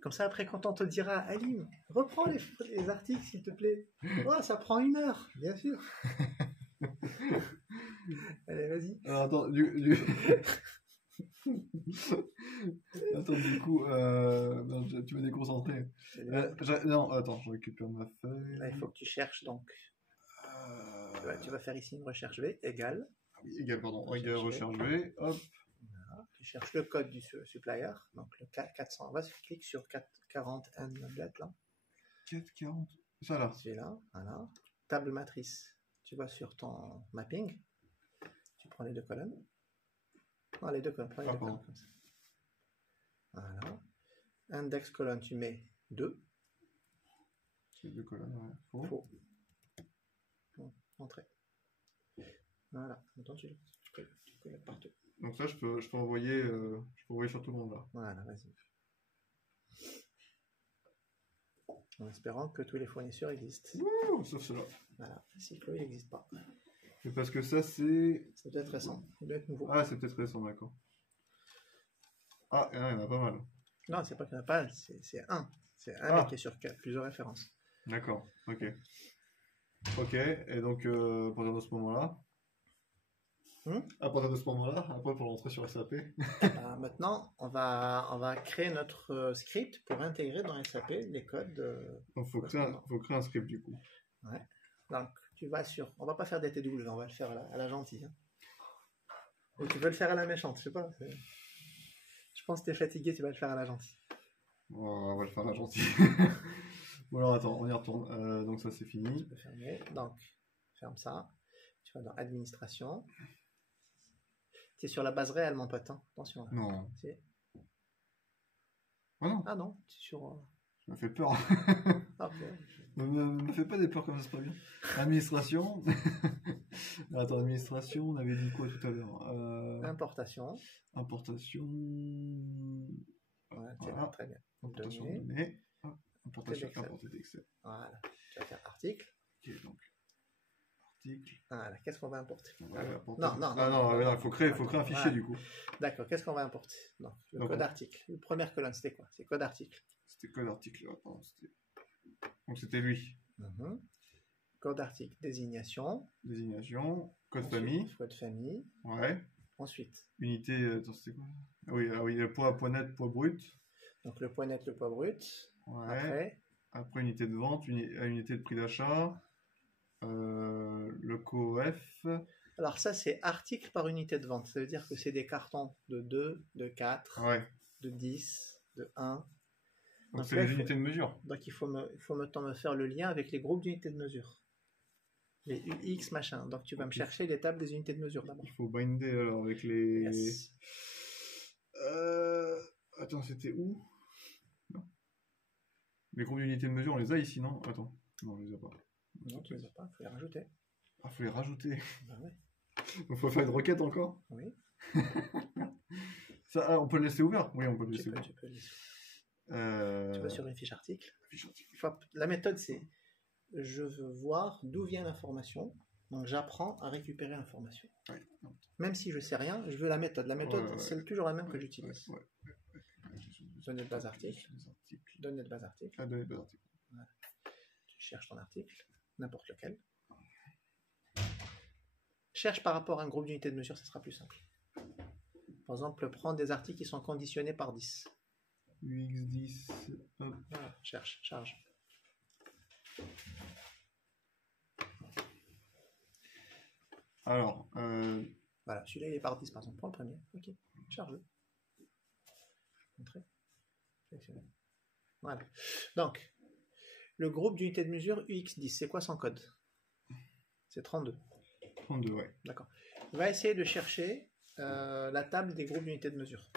Comme ça, après, quand on te dira, Alim, reprends les articles, s'il te plaît. Oh, ça prend 1 heure, bien sûr. vas-y. Alors, attends, attends, du coup, non, tu m'as déconcentré. Non, attends, je récupère ma feuille. Là, il faut que tu cherches donc. Tu vas faire ici une recherche V égale. Oui, égal, pardon. Égal recherche V. Hop. Voilà. Tu cherches le code du supplier, donc le 400. Vas-y, clique sur 440 N noblette là. 440. Ça là. Celui-là, voilà. Table matrice. Tu vas sur ton mapping. Tu prends les deux colonnes. Non, les deux colonnes. Prends les deux colonnes comme ça. Voilà. Index colonne, tu mets 2. C'est 2 colonnes, ouais. Faux. Bon, entrée. Voilà. Maintenant, tu peux mettre partout. Donc ça, je peux envoyer sur tout le monde là. Voilà, vas-y. En espérant que tous les fournisseurs existent. Ouh, sauf cela. Voilà, si Chloé n'existe pas. Mais parce que ça, c'est... C'est peut-être récent, il doit être nouveau. Ah, c'est peut-être récent, d'accord. Ah, il y en a pas mal. Non, c'est pas qu'il n'y en a pas, c'est un. C'est un mais qui est sur plusieurs références. D'accord, ok. Ok, et donc, à partir de ce moment-là... À partir de ce moment-là, après pour l'entrée sur SAP. Maintenant, on va créer notre script pour intégrer dans SAP les codes. Donc, il faut créer un script du coup. Ouais. Donc, tu vas sur. On va pas faire des TW, on va le faire à la gentille. Hein. Ou tu veux le faire à la méchante, je sais pas. Je pense que tu es fatigué, tu vas le faire à la gentille. On va le faire à la gentille. Bon, alors attends, on y retourne. Donc, ça c'est fini. Tu peux fermer. Donc, ferme ça. Tu vas dans Administration. Tu es sur la base réelle, mon pote. Hein. Attention. Là. Non. Ah non. Ah non, tu es sur. Ça me fait peur. Okay. Me fais pas des peurs comme ça, c'est pas bien. Administration. Attends, administration, on avait dit quoi tout à l'heure Importation. Importation. Ouais, voilà. Très bien. Importation de données. Importation importée d'Excel. Voilà. Tu vas faire article. Ok, donc. Article. Voilà, qu'est-ce qu'on va importer? Non, il faut créer un fichier du coup. D'accord, qu'est-ce qu'on va importer? Donc, le code article. La première colonne, c'était quoi? C'est code article. C'était code article. Donc c'était lui. Code article, désignation. Désignation, code Ensuite, famille. Code famille. Ouais. Ensuite. Unité, attends, c'était quoi? Oui, le poids net, poids brut. Donc le poids net, le poids brut. Ouais. Après unité de vente, unité de prix d'achat. Le COF. Alors ça, c'est article par unité de vente. Ça veut dire que c'est des cartons de 2, de 4, de 10, de 1. Donc c'est les unités de mesure. Donc il faut me faire le lien avec les groupes d'unités de mesure. Les UX machin. Donc tu vas me chercher les tables des unités de mesure d'abord. Il faut binder alors avec les... Yes. Attends, c'était où? Non. Les groupes d'unités de mesure, on les a ici, non? Attends. Non, on les a pas. Non, tu les as pas, il faut les rajouter. Ah, faut les rajouter. Bah ouais. Il faut faire une requête encore? Oui. Ça, on peut le laisser ouvert? Oui, on peut le laisser ouvert. Tu peux le laisser ouvert. Tu vas sur une fiche article. La méthode, c'est je veux voir d'où vient l'information. Donc j'apprends à récupérer l'information. Ouais. Même si je sais rien, je veux la méthode. La méthode, c'est toujours la même que j'utilise. Données de base article. Données de base article. Données de base article. Voilà. Tu cherches ton article, n'importe lequel. Cherche par rapport à un groupe d'unités de mesure, ça sera plus simple. Par exemple, prends des articles qui sont conditionnés par 10. UX10. Hop. Voilà, cherche, charge. Alors, voilà, celui-là il est par 10 par exemple. Prends le premier. Ok, charge-le. Entrée. Voilà. Donc, le groupe d'unités de mesure UX10, c'est quoi son code? C'est 32. 32, ouais. D'accord. On va essayer de chercher la table des groupes d'unités de mesure.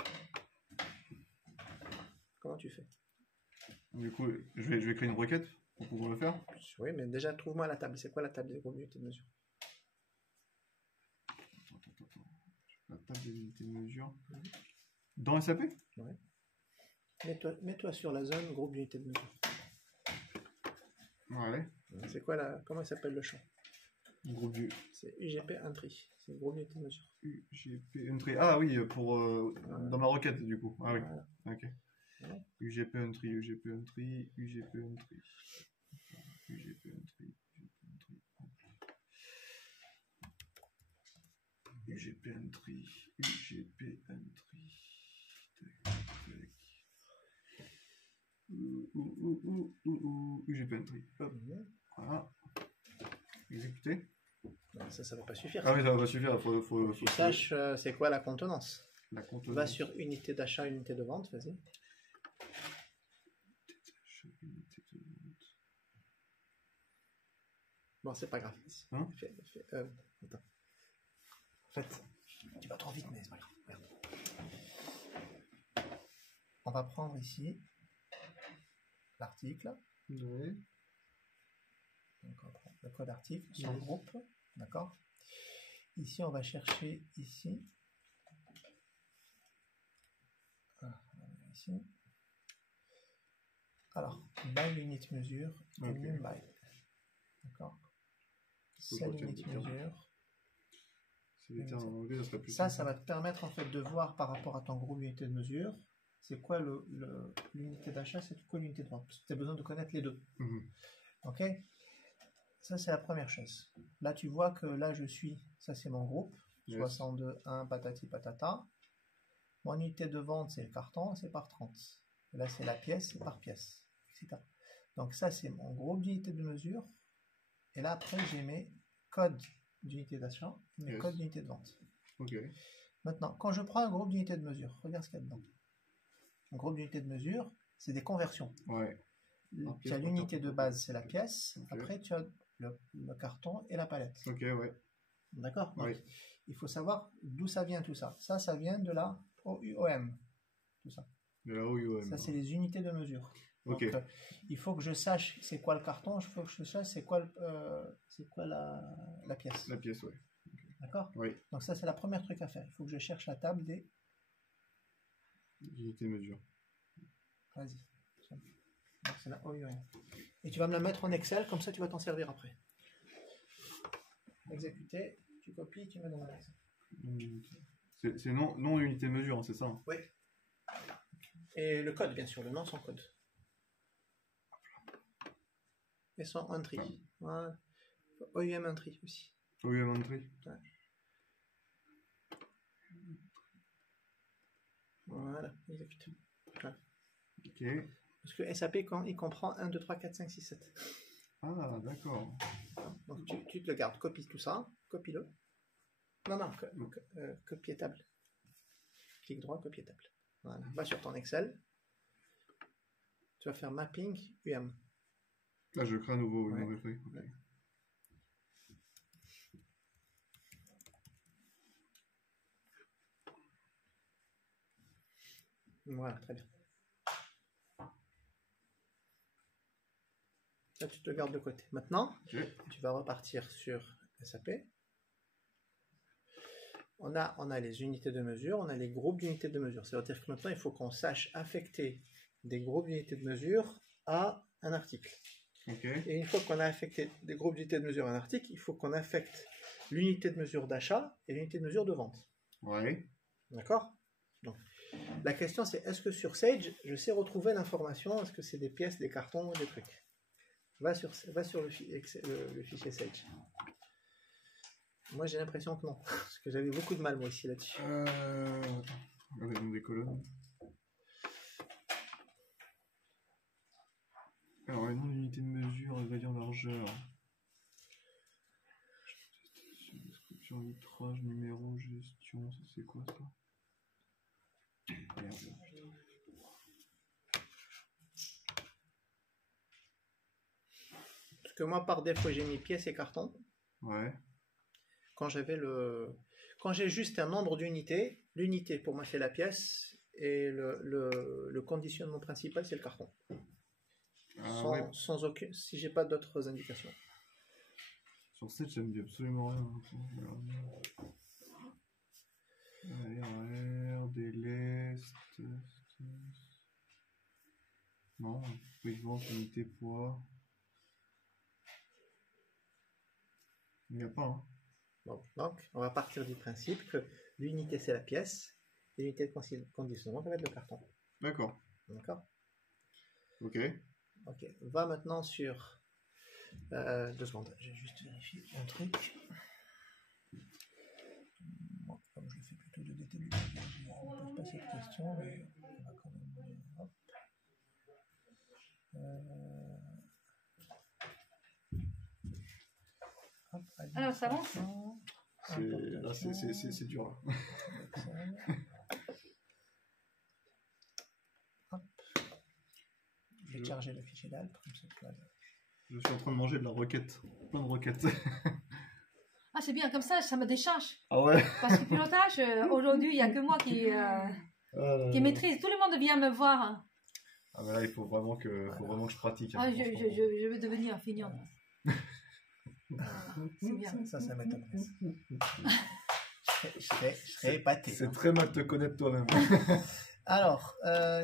Comment tu fais? Du coup, je vais créer une requête pour pouvoir le faire. Oui, mais déjà, trouve-moi la table. C'est quoi la table des groupes d'unités de mesure? La table des unités de mesure. Dans SAP? Oui. Mets-toi sur la zone groupe d'unités de mesure. Ouais. C'est quoi comment il s'appelle le champ? Groupe du... C'est UGP entry. C'est le groupe d'unité de mesure. UGP entry. Ah oui, pour dans ma requête du coup. Ah oui. Voilà. Ok. Ouais. UGP entry, UGP entry, UGP entry. UGP entry, UGP entry. UGP entry. UGP entry. Tac, tac. UGP entry. Hop. Voilà. Exécuter. Ça va pas suffire. Ah oui, ça va pas suffire. Faut tu saches c'est quoi la contenance. La contenance. Va sur unité d'achat, unité de vente, vas-y. Bon, c'est pas grave. Hein? Attends. En fait, tu vas trop vite, mais c'est pas grave. Merde. On va prendre ici l'article. Oui. Donc, on prend le code article, son groupe. D'accord. Ici, on va chercher ici. Ici. Alors, by unit mesure, union by. D'accord. Cell unit mesure. C'est des termes en anglais, ça serait plus Ça simple. va te permettre en fait de voir par rapport à ton groupe d'unité de mesure, c'est quoi l'unité d'achat, c'est quoi l'unité de vente. Parce que tu as besoin de connaître les deux. Ok. Ça, c'est la première chose. Là, tu vois que là, ça c'est mon groupe, 62.1 patati patata. Mon unité de vente, c'est le carton, c'est par 30. Et là, c'est la pièce, c'est par pièce, etc. Donc ça, c'est mon groupe d'unité de mesure. Et là, après, j'ai mes codes d'unité d'achat et mes codes d'unité de vente. Ok. Maintenant, quand je prends un groupe d'unité de mesure, regarde ce qu'il y a dedans. Un groupe d'unité de mesure, c'est des conversions. Ouais. Tu as l'unité de base, c'est la pièce. Okay. Après, tu as le carton et la palette. Ok, ouais. D'accord. Oui. Il faut savoir d'où ça vient tout ça. Ça vient de la OUOM. Tout ça. De la OUOM. Ça, c'est les unités de mesure. Ok. Donc, il faut que je sache c'est quoi le carton, il faut que je sache c'est quoi la pièce. La pièce, ouais. D'accord. Oui. Donc ça, c'est la première truc à faire. Il faut que je cherche la table des unités de mesure. Vas-y. Donc c'est la OUM. Et tu vas me la mettre en Excel, comme ça tu vas t'en servir après. Exécuter, tu copies, tu mets dans l'Excel. C'est non unité de mesure, hein, c'est ça hein. Oui. Et le code, bien sûr, le nom sans code. Et son entry. Voilà. OUM entry aussi. OUM entry. Ouais. Voilà, exécute. Voilà. Ok. Parce que SAP, il comprend 1, 2, 3, 4, 5, 6, 7. Ah, d'accord. Donc tu te le gardes, copie tout ça, copie-le. Non, copier table. Clic droit, copier table. Voilà. Va sur ton Excel. Tu vas faire mapping UM. Là, je crée un nouveau truc. Ouais. Voilà, très bien. Là, tu te le gardes de côté. Maintenant, tu vas repartir sur SAP. On a les unités de mesure, on a les groupes d'unités de mesure. C'est-à-dire que maintenant, il faut qu'on sache affecter des groupes d'unités de mesure à un article. Okay. Et une fois qu'on a affecté des groupes d'unités de mesure à un article, il faut qu'on affecte l'unité de mesure d'achat et l'unité de mesure de vente. Ouais. D'accord? Donc, la question c'est, est-ce que sur Sage, je sais retrouver l'information? Est-ce que c'est des pièces, des cartons, des trucs? Va sur le fichier Sage. Moi j'ai l'impression que non, parce que j'avais beaucoup de mal moi ici là-dessus. Regardez des colonnes. Alors les noms d'unités de mesure, ingrédients, largeur. Description, litrage, numéro, gestion, ça c'est quoi ça? Merde. Parce que moi par défaut j'ai mis pièces et cartons. Ouais. Quand j'ai juste un nombre d'unités, l'unité pour moi c'est la pièce et le conditionnement principal c'est le carton. Sans aucun, si j'ai pas d'autres indications. Sur cette, ça me dit absolument rien. RR, délai, non, fréquence, unité, poids. Il n'y a pas, hein. Bon, donc, on va partir du principe que l'unité c'est la pièce et l'unité de conditionnement ça va être le carton. D'accord. D'accord. Ok. Ok. Va maintenant sur 2 secondes. J'ai juste vérifié un truc. attention, mais on va quand même. Hop. Hop, Alors, ça avance. Là, c'est dur. Là. Hop. Je vais charger le fichier d'alt, comme ça tu vas. Je suis en train de manger de la roquette. Plein de roquettes. Ah, c'est bien, comme ça me décharge. Ah ouais. Parce que pilotage, aujourd'hui, il n'y a que moi qui maîtrise. Tout le monde vient me voir. Ah mais là, il faut vraiment que je pratique. Hein, Ah, je vais devenir feignante. C'est bien. Ça m'étonnerait. Je serais épaté. C'est très mal te connaître toi-même. Alors,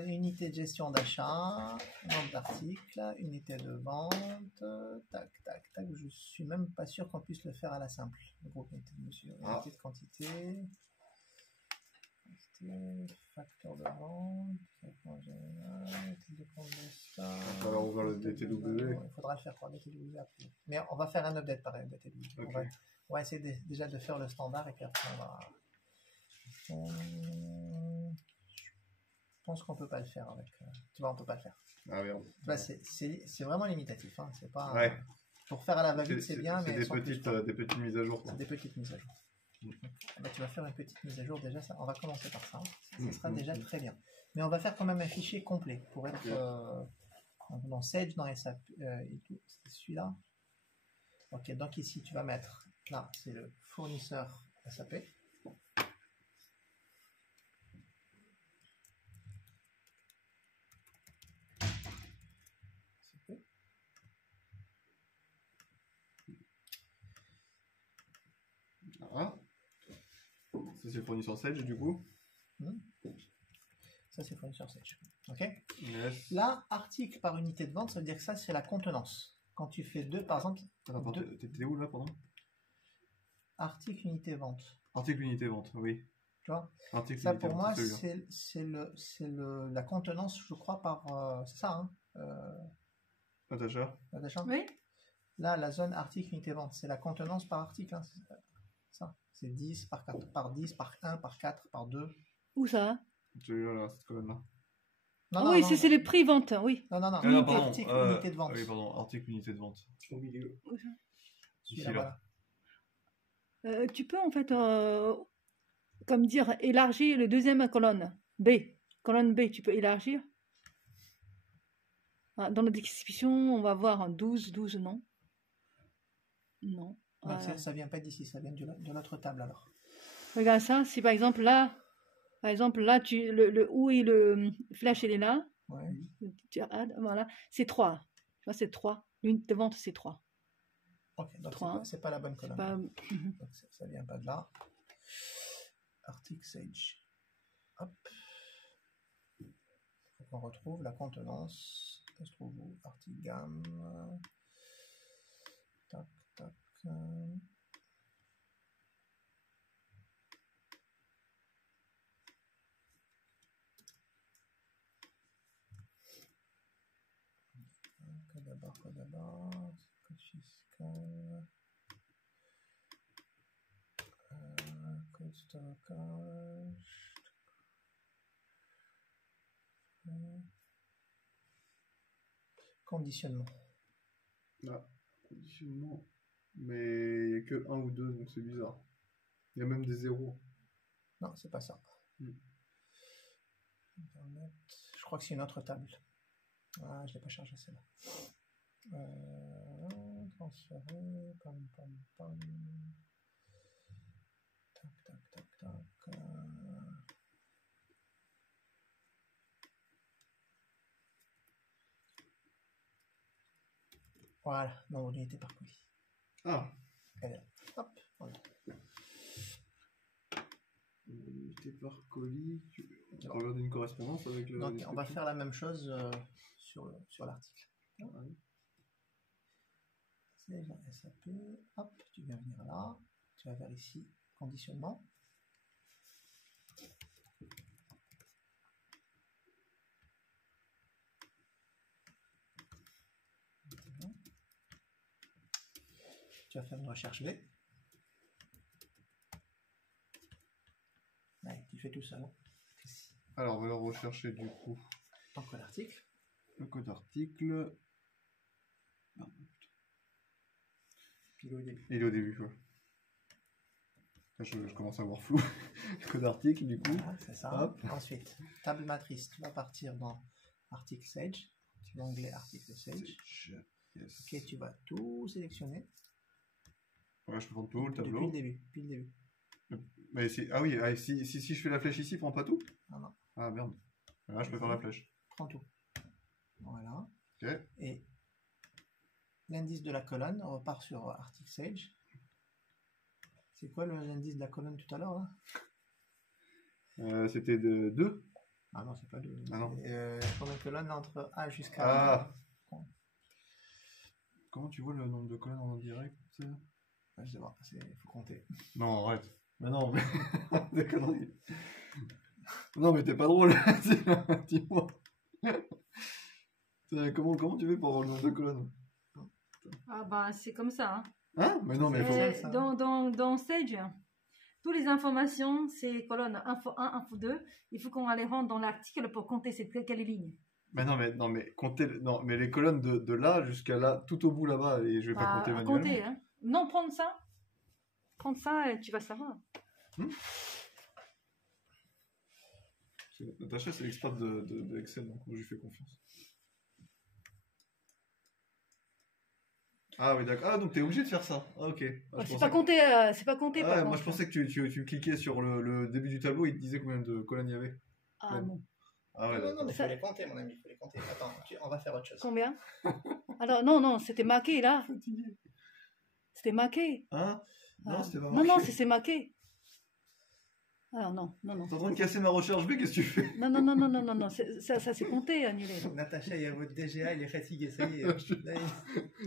unité de gestion d'achat, nombre d'articles, unité de vente, tac, tac, tac. Je suis même pas sûr qu'on puisse le faire à la simple. Le groupe unité de mesure, unité de quantité, facteur de vente, traitement général, unité de compte de stock. Il va falloir ouvrir le DTW. Il faudra le faire par DTW après. Mais on va faire un update par DTW. Okay. On va essayer déjà de faire le standard et puis après on va. Je pense qu'on peut pas le faire avec. Tu vois, on peut pas le faire. Ah merde. C'est vraiment limitatif. Hein. C'est pas. Ouais. Pour faire à la va-vite, c'est bien, mais. C'est des petites mises à jour. C'est des petites mises à jour. Bah, tu vas faire une petite mise à jour déjà. On va commencer par ça. Ça sera déjà très bien. Mais on va faire quand même un fichier complet pour être dans Sage, dans SAP et tout. C'est celui-là. Ok, donc ici tu vas mettre. Là, c'est le fournisseur SAP. Ah. Ça c'est le fournisseur Sage du coup. Ça c'est fournisseur Sage. Ok. Yes. Là, article par unité de vente, ça veut dire que ça c'est la contenance. Quand tu fais deux, par exemple. T'étais où là, pardon? Article unité vente. Article unité vente, oui. Tu vois. Article ça unité pour vente, moi c'est la contenance, je crois par. C'est ça, hein. Attacheur. Oui. Là, la zone article unité vente, c'est la contenance par article. Hein, ça. C'est 10 par 4, par 10, par 1, par 4, par 2. Où ça? Celui-là, là, cette colonne-là. Oui, c'est les prix vente, oui. Non. Article unité de vente. Oui, pardon, article unité de vente. Au milieu. Celui-là, voilà. Tu peux en fait, comme dire, élargir le deuxième colonne. B. Colonne B, tu peux élargir. Ah, dans la description, on va voir un 12, non. Non. Ça vient pas d'ici, ça vient de l'autre table alors. Regarde ça, si par exemple là, où est le flash, il est là. Ouais. Voilà, c'est 3. Tu vois, c'est 3. L'unité de vente, c'est 3. Ok, donc c'est pas la bonne colonne. Donc ça vient pas de là. Article Sage. Hop. Faut qu'on retrouve la contenance. Ça se trouve où? Article gamme. Tac, tac. Code d'abord, code fiscal, code stockage, conditionnement. Ah, conditionnement. Mais il n'y a que 1 ou 2, donc c'est bizarre. Il y a même des zéros. Non, c'est pas ça. Internet. Je crois que c'est une autre table. Ah, je l'ai pas chargé celle-là. Transférer. Pam. Tac. Voilà, nombre d'unités par colis. Ah. Hop, voilà. Unité par colis. On va regarder une correspondance avec le. Donc on va faire la même chose sur l'article. C'est la SAP. Hop, tu viens venir là. Tu vas vers ici, conditionnement. Tu vas faire une recherche V. Ouais, tu fais tout seul. Alors, on va le rechercher du coup. Ton code article. Le code d'article. Puis au début. Il est au début, quoi. Là, je commence à avoir flou. Le code d'article, du coup. Voilà, c'est ça. Hop. Ensuite, table matrice, tu vas partir dans article Sage. L'onglet article Sage. Yes. Ok, tu vas tout sélectionner. Ouais, je peux prendre tout le Depuis tableau. le début. Depuis le début. Mais ah oui, si je fais la flèche ici, prends pas tout. Non, non. Ah merde. Là, je peux faire la flèche. Prends tout. Voilà. Ok. Et l'indice de la colonne, on repart sur article Sage. C'est quoi l'indice de la colonne tout à l'heure là? C'était de 2. Ah non, c'est pas 2. Ah non. Combien de colonnes entre A jusqu'à... Ah. Comment tu vois le nombre de colonnes en direct? Je sais pas, il faut compter. Non, arrête. Mais non, mais... des conneries. Non, mais t'es pas drôle. Dis-moi. Comment tu fais pour avoir le nombre de colonnes? Ah bah c'est comme ça. Hein. Hein? Mais non, mais faut... ça. Dans Sage, toutes les informations, c'est colonne info 1, info 2. Il faut qu'on les rende dans l'article pour compter quelle ligne. Mais non, mais compter... Non, mais les colonnes de là jusqu'à là, tout au bout là-bas, et je vais pas compter manuellement. Compter, hein. Non, prendre ça. Prendre ça et tu vas savoir. Natacha, c'est l'expert de Excel, donc je lui fais confiance. Ah oui, d'accord. Ah, donc t'es obligé de faire ça. Ah, ok. Ah, C'est pas compté, c'est pas compté. Ah, moi, je pensais que tu cliquais sur le début du tableau et il te disait combien de colonnes il y avait. Ah Ouais. non. Ah ouais, non, d'accord. mais il faut les compter, mon ami, il faut les compter. Attends, on va faire autre chose. Combien? Alors non, c'était marqué là. C'était marqué. Hein? Non, Ah. c'était pas Non, marqué. c'est marqué. Alors non. T'es en train de casser ma recherche B, qu'est-ce que tu fais? Non, ça c'est compté, annulé. Natacha, il y a votre DGA, il est fatigué, ça y est. Là,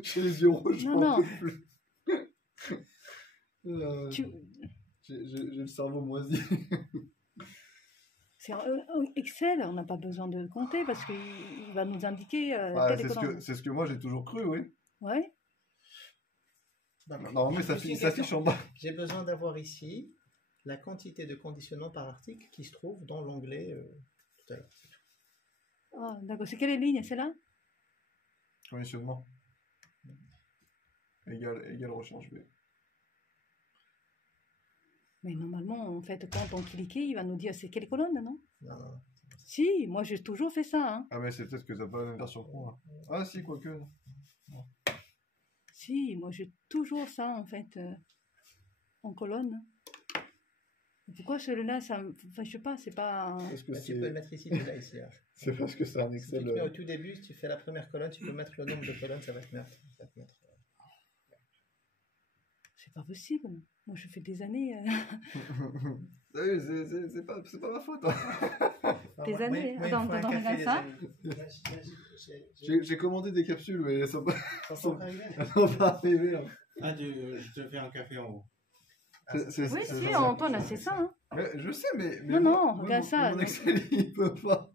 J'ai les yeux rouges, Non, j'en non. peux plus. J'ai le cerveau moisi. C'est Excel, on n'a pas besoin de compter parce qu'il va nous indiquer Ah, telle colonne. c'est ce que moi j'ai toujours cru, oui. Ouais. Normalement, ça s'affiche en bas. J'ai besoin d'avoir ici la quantité de conditionnement par article qui se trouve dans l'onglet tout à l'heure. Ah, d'accord. C'est quelle ligne? C'est là? Conditionnement. Égal recherche B. Mais normalement, en fait, quand on clique, il va nous dire c'est quelle colonne, non? Non. Si, moi j'ai toujours fait ça. Hein. Ah, mais c'est peut-être que t'as pas la même version que moi. Ah, si, quoique. Non. Si, moi j'ai toujours ça, en fait, en colonne. Pourquoi celui-là, ça me... Enfin, je sais pas, c'est pas... Parce que Tu peux le mettre ici, déjà ici. Là. c'est parce que c'est un Si tu Excel. te mets au tout début, si tu fais la première colonne, tu peux mettre le nombre de colonnes, ça va te mettre. C'est pas possible. Moi, je fais des années. C'est pas ma faute. Hein. Des années. Attends, regarde ça. J'ai commandé des capsules, mais elles sont pas, Ça sont arrivés. elles sont pas arrivées. Hein. Ah, je te fais un café en haut. Oui, si, Antoine, c'est ça. Hein. Mais je sais, mais Non, moi, regarde ça. Mon Excel, il peut pas.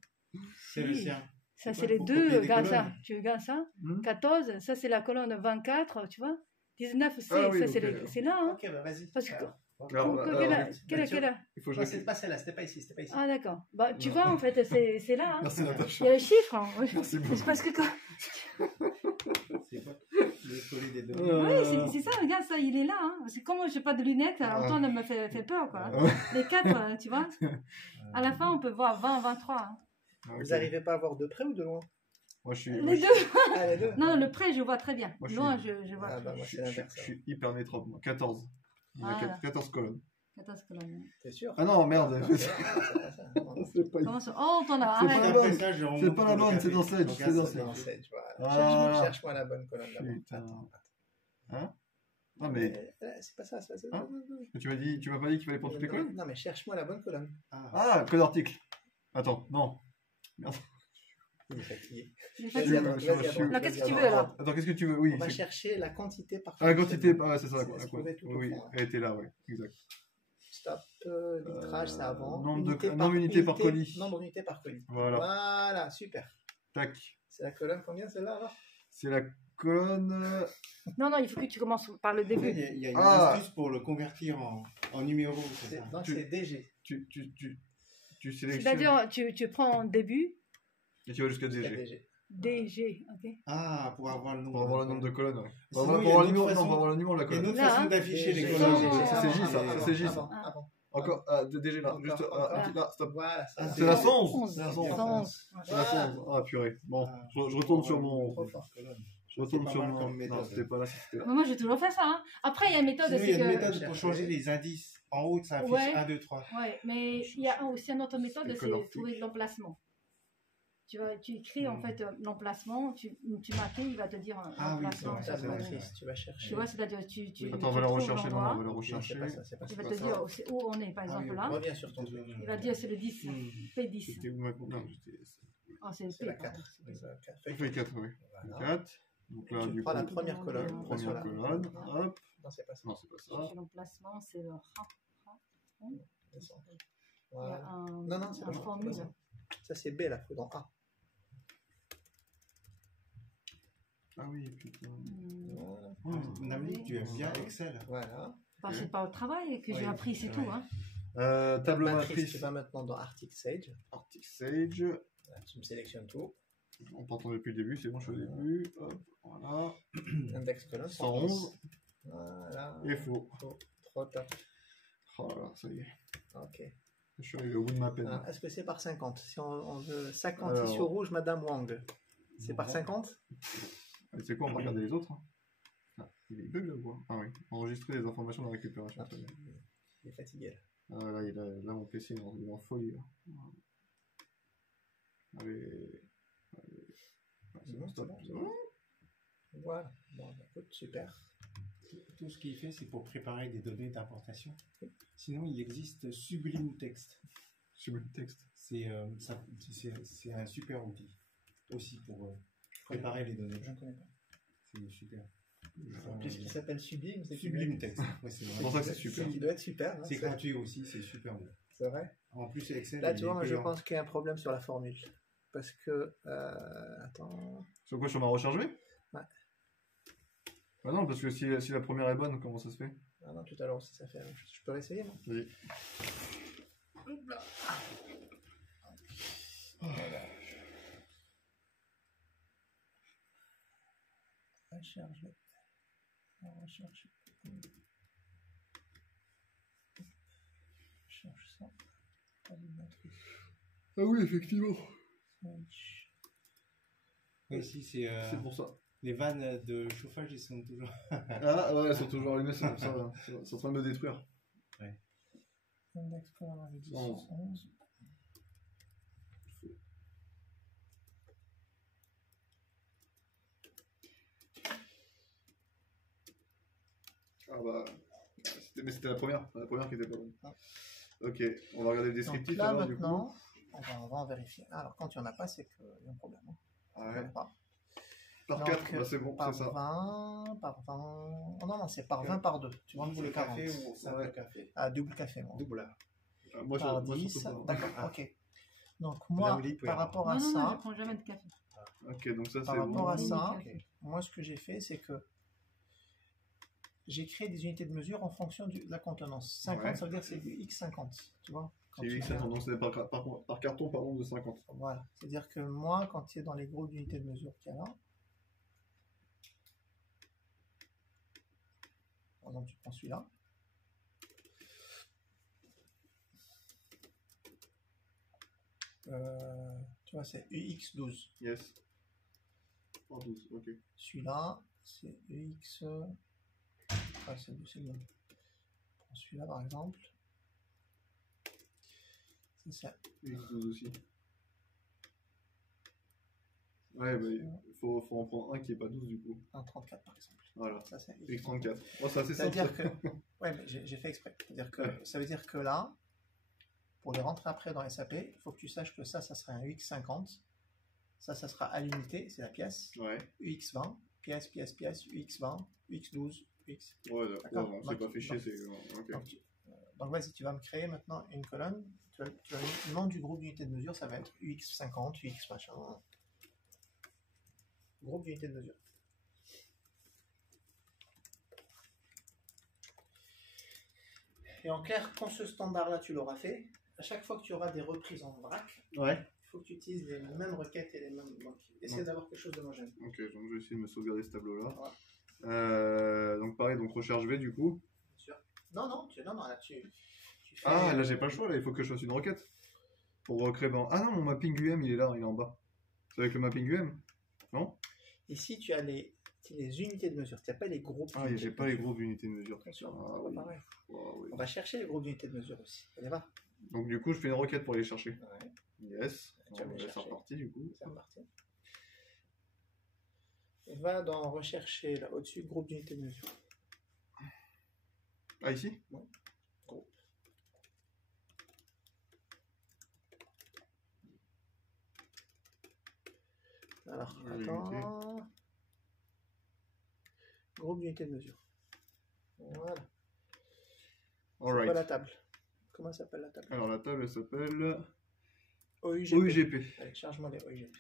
C'est le sien. Ça, c'est Ouais, les faut deux. copier des Regarde ça. colonnes. Tu regardes ça. Hmm. 14, ça, c'est la colonne 24, tu vois. 19, c'est Ah oui, ça, ok. c'est là. Hein. Ok, bah vas-y. Parce que... Alors, Quelle il faut que je Non, c'était pas celle-là, c'était pas ici. Ah, d'accord. Bah, tu Non. vois, en fait, c'est là. Hein. Merci Il Natacha. y a les chiffres. Hein. Oui. Merci beaucoup. C'est parce que... C'est pas le coller des deux. Oui, c'est ça, regarde, ça, il est là. Hein. Parce que comme je n'ai pas de lunettes, Antoine me fait peur, quoi. Les 4, tu vois. À la fin, on peut voir 20, 23. Hein. Ok. Vous n'arrivez pas à voir de près ou de loin? Moi, je suis. Les deux. Ah, les deux. Non, le près, je vois très bien. Moi, je Loin, suis- je vois Ah, très bah, bien. moi, Je c'est l'inverse. suis hyper métrope, moi. 14. Il y a Voilà. 14 colonnes. 14 colonnes. T'es sûr? Ah non, merde. Non, c'est pas ça. Non, non. C'est pas Comment ça? Oh, t'en as. C'est Arrête. pas la bonne. C'est pas la bonne, c'est dans Sage. C'est dans Non, Sage. Sage, voilà. Ah. Cherche-moi la bonne colonne d'abord. Putain. Attends. Hein? Non, mais. C'est pas ça, c'est pas ça. Hein? Tu m'as pas dit qu'il fallait prendre toutes les colonnes? Non, mais cherche-moi la bonne colonne. Ah, code d'article. Attends, non. Merde. Il est fatigué. J'ai Vas-y, fait- attends, Je- vas-y, je- attends, Là, qu'est-ce que vas-y, tu attends. veux, alors? Attends, qu'est-ce que tu veux? Oui. On va c'est- chercher la quantité par Ah, la quantité. colonne. Ah, ouais, c'est ça. C'est Quoi. ce qu'on met tout au Oui, fond, là. elle était là, ouais. Exact. Stop, litrage, c'est avant. nombre d'unités par colis. Nombre d'unités par colis. Voilà. Voilà, super. Tac. C'est la colonne combien celle-là alors? C'est la colonne. Non, il faut que tu commences par le Il début. y a une Ah. astuce pour le convertir en numéro, c'est ça? Non, Tu- c'est DG. Tu tu sélectionnes. C'est-à-dire, tu prends début, Et tu vas jusqu'à DG. DG. DG, ok. Ah, pour avoir le nombre. Pour avoir le nombre de colonnes, ouais. Pour Sinon, avoir il y a le une numéro, autre non, façon- pour avoir le numéro de la Il y a une colonne. autre Là, façon hein. d'afficher les DG, colonnes. c'est J, ça, avant, c'est J, ça. avant, avant. Encore, DG là, juste un petit là, stop. Voilà, Ah, C'est la 111. 11. C'est la 111. 111. C'est la 111. Ah, purée. Bon, Ah. je retourne sur mon. Trop fort. Je retourne C'est sur pas mal mon. comme méthode. Non, c'était pas là, c'était là. Mais moi, j'ai toujours fait ça. Hein. Après, il y a une méthode, Sinon, il y a c'est une que... méthode pour changer les indices. En haut, ça affiche Ouais. 1, 2, 3. Ouais, mais il y a aussi une autre méthode, C'est c'est colorfique. trouver l'emplacement. Tu écris en fait l'emplacement, tu marques, il va te dire Ah oui, l'emplacement. c'est Ça, vrai, c'est vrai. matrice, tu vas chercher. Tu vois, c'est-à-dire tu Attends, on va la trouves rechercher, non, l'endroit, on va la Non, rechercher. c'est pas ça, c'est pas il ça. va te dire c'est où on est, par exemple là. Reviens sur ton truc. Il va dire c'est le 10, P10. C'était où maintenant? J'étais. Ah, c'est C'est la P, pardon. 4. Feuille 4, oui. Voilà. 4. Donc là, Tu du prends coup, la première colonne. Première sur la- colonne, hop. Non, c'est pas ça. Non, c'est pas ça. Chercher l'emplacement, c'est le ra. Descends. Il y a Voilà. un, Non, non, c'est un pas ça. formule. Ça, c'est B, là, faut dans A. Ah oui, putain. Voilà. Nami, tu aimes bien Excel. Voilà. Enfin, c'est pas au travail que j'ai Oui, appris, c'est c'est tout. vrai. Hein. Table Matrice, matrice. tu vas maintenant dans Arctic Sage. Arctic Sage. Voilà, tu me sélectionnes tout. En partant depuis le début, c'est bon, je suis au début. Hop, voilà. Index colonne. 111. Voilà. Et faux. Trop top. Oh là, ça y est. Ok. Je suis arrivé au bout de ma peine. Ah, est-ce que c'est par 50? Si on veut 50 Alors. ici au rouge, Madame Wang. C'est par 50? Allez, c'est quoi, on va regarder les autres. Hein. Ah, il est bug là ou quoi? Ah oui. Enregistrer les informations de récupération. Ah, il est fatigué là. Ah là, là, mon PC il est en folie. Là. Allez. Ah, c'est bon, stop. C'est bon. Voilà. Bon, bah, écoute, super. Tout ce qu'il fait, c'est pour préparer des données d'importation. Sinon, il existe Sublime Text. Sublime texte. C'est un super outil aussi pour préparer les données. Je ne connais pas. C'est super. Puisqu'il s'appelle Sublime, c'est Sublime Text. Ouais, c'est C'est pour ça que c'est super. Il doit être super. hein, C'est gratuit aussi, c'est super bon. C'est vrai. En plus, Excel. Là, il tu est vois, moi, je payant. pense qu'il y a un problème sur la formule. Parce que. Attends. Sur quoi, sur ma recharge V? Ouais. Bah non, parce que si la première est bonne, comment ça se fait? Ah non, tout à l'heure aussi, ça fait. Je peux réessayer, non? Vas-y. Recharge. Recherche. Cherche ça. Ah oui, effectivement. Ouais, ici, c'est C'est pour ça. les vannes de chauffage, ils sont toujours. Ah ouais, elles sont toujours allumées, c'est pour ça. Là. C'est en train de me détruire. Index colonne avec 11. 11. Ah bah. Mais c'était la première qui était pas bonne. Ok, on va regarder le Donc descriptif là, alors du coup. maintenant, on va en vérifier. Alors, quand il n'y en a pas, c'est qu'il y a un problème. Hein. Ah Il y en ouais. a pas. Par Donc, 4, bah c'est bon, par c'est ça. 20, par 20. Oh non, non, c'est par 20 par 2. Tu vois, Double le 40. café ou simple Ouais. café. Ah, double café, moi. Double. Moi, Par moi, 10. surtout pas. D'accord, Ah. ok. Donc, moi, Madame Lee, par rapport à Non, non, non, je ça, prends jamais de café. Ok, donc ça par c'est rapport bon. à ça, Ok. moi, ce que j'ai fait, c'est que j'ai créé des unités de mesure en fonction de la contenance. 50, Ouais. ça veut dire que c'est du X50. Tu vois quand C'est tu 850, viens- donc c'est par carton pardon, de 50. Voilà. C'est-à-dire que moi, quand tu es dans les groupes d'unités de mesure qu'il y a là, par exemple, tu prends celui-là. Tu vois, c'est UX12. Yes. Par 12, ok. Celui-là, c'est UX. Ah, c'est le bon. Prends celui-là, par exemple. C'est ça. X12 aussi. Ouais, bah, faut en prendre un qui est pas 12 du coup. Un 34, par exemple. Voilà. Ça, c'est X34. Oh, c'est assez simple. C'est-à-dire que. Ouais, mais j'ai fait exprès. C'est-à-dire que ça veut dire que là, pour les rentrer après dans SAP, il faut que tu saches que ça sera un UX50. Ça sera à l'unité, c'est la pièce. Ouais. UX20, pièce, UX20, UX12, UX. Ouais, D'accord. ouais, c'est pas fiché, c'est. Ok. Donc vas-y, tu vas me créer maintenant une colonne. Tu vas le nom du groupe d'unité de mesure, ça va être UX50, UX machin. Groupe d'unité de mesure. Et en clair, quand ce standard-là, tu l'auras fait, à chaque fois que tu auras des reprises en vrac, Ouais. il faut que tu utilises les mêmes requêtes et les mêmes. Donc, essaie d'avoir quelque chose d'homogène. Ok, donc je vais essayer de me sauvegarder ce tableau-là. Ouais. Donc pareil, donc recherche V du coup. Bien sûr. Non, là, tu fais. Ah, là j'ai pas le choix, là il faut que je fasse une requête. Pour recréer. Ah non, mon mapping UM il est là, il est en bas. C'est avec le mapping UM. Non? Ici, tu as les unités de mesure. Tu n'as pas les groupes. Ah, j'ai pas les groupes d'unités de mesure. Attention, Ah, on va oui. pareil. Oui. On va chercher les groupes d'unités de mesure aussi. Allez, va. Donc du coup, je fais une requête pour aller les chercher. Ouais, Yes. Tu vas Donc, les là, c'est chercher. reparti du coup. c'est reparti. Et va dans rechercher là au-dessus, groupe d'unités de mesure. Ah, ici? Groupe. Alors, attends. Groupe d'unités de mesure. Voilà. C'est Alright. quoi la table? Comment s'appelle la table? Alors la table elle s'appelle OUGP. OUGP. Allez, charge-moi les OUGP.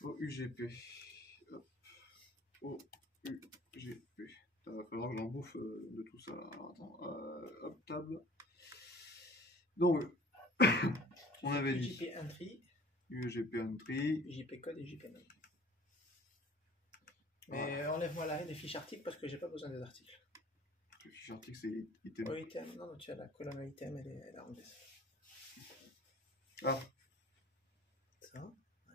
OUGP. Hop. OUGP. Il va falloir que j'en bouffe de tout ça là. Alors, attends. Hop, table. Donc, on avait dit UGP entry, UGP entry. UGP code et UGP name. Mais enlève-moi les fiches articles parce que j'ai pas besoin des articles. Le fichier article c'est item. OITM, non, tu as la colonne OITM, elle est enlevée. Ah, Ça,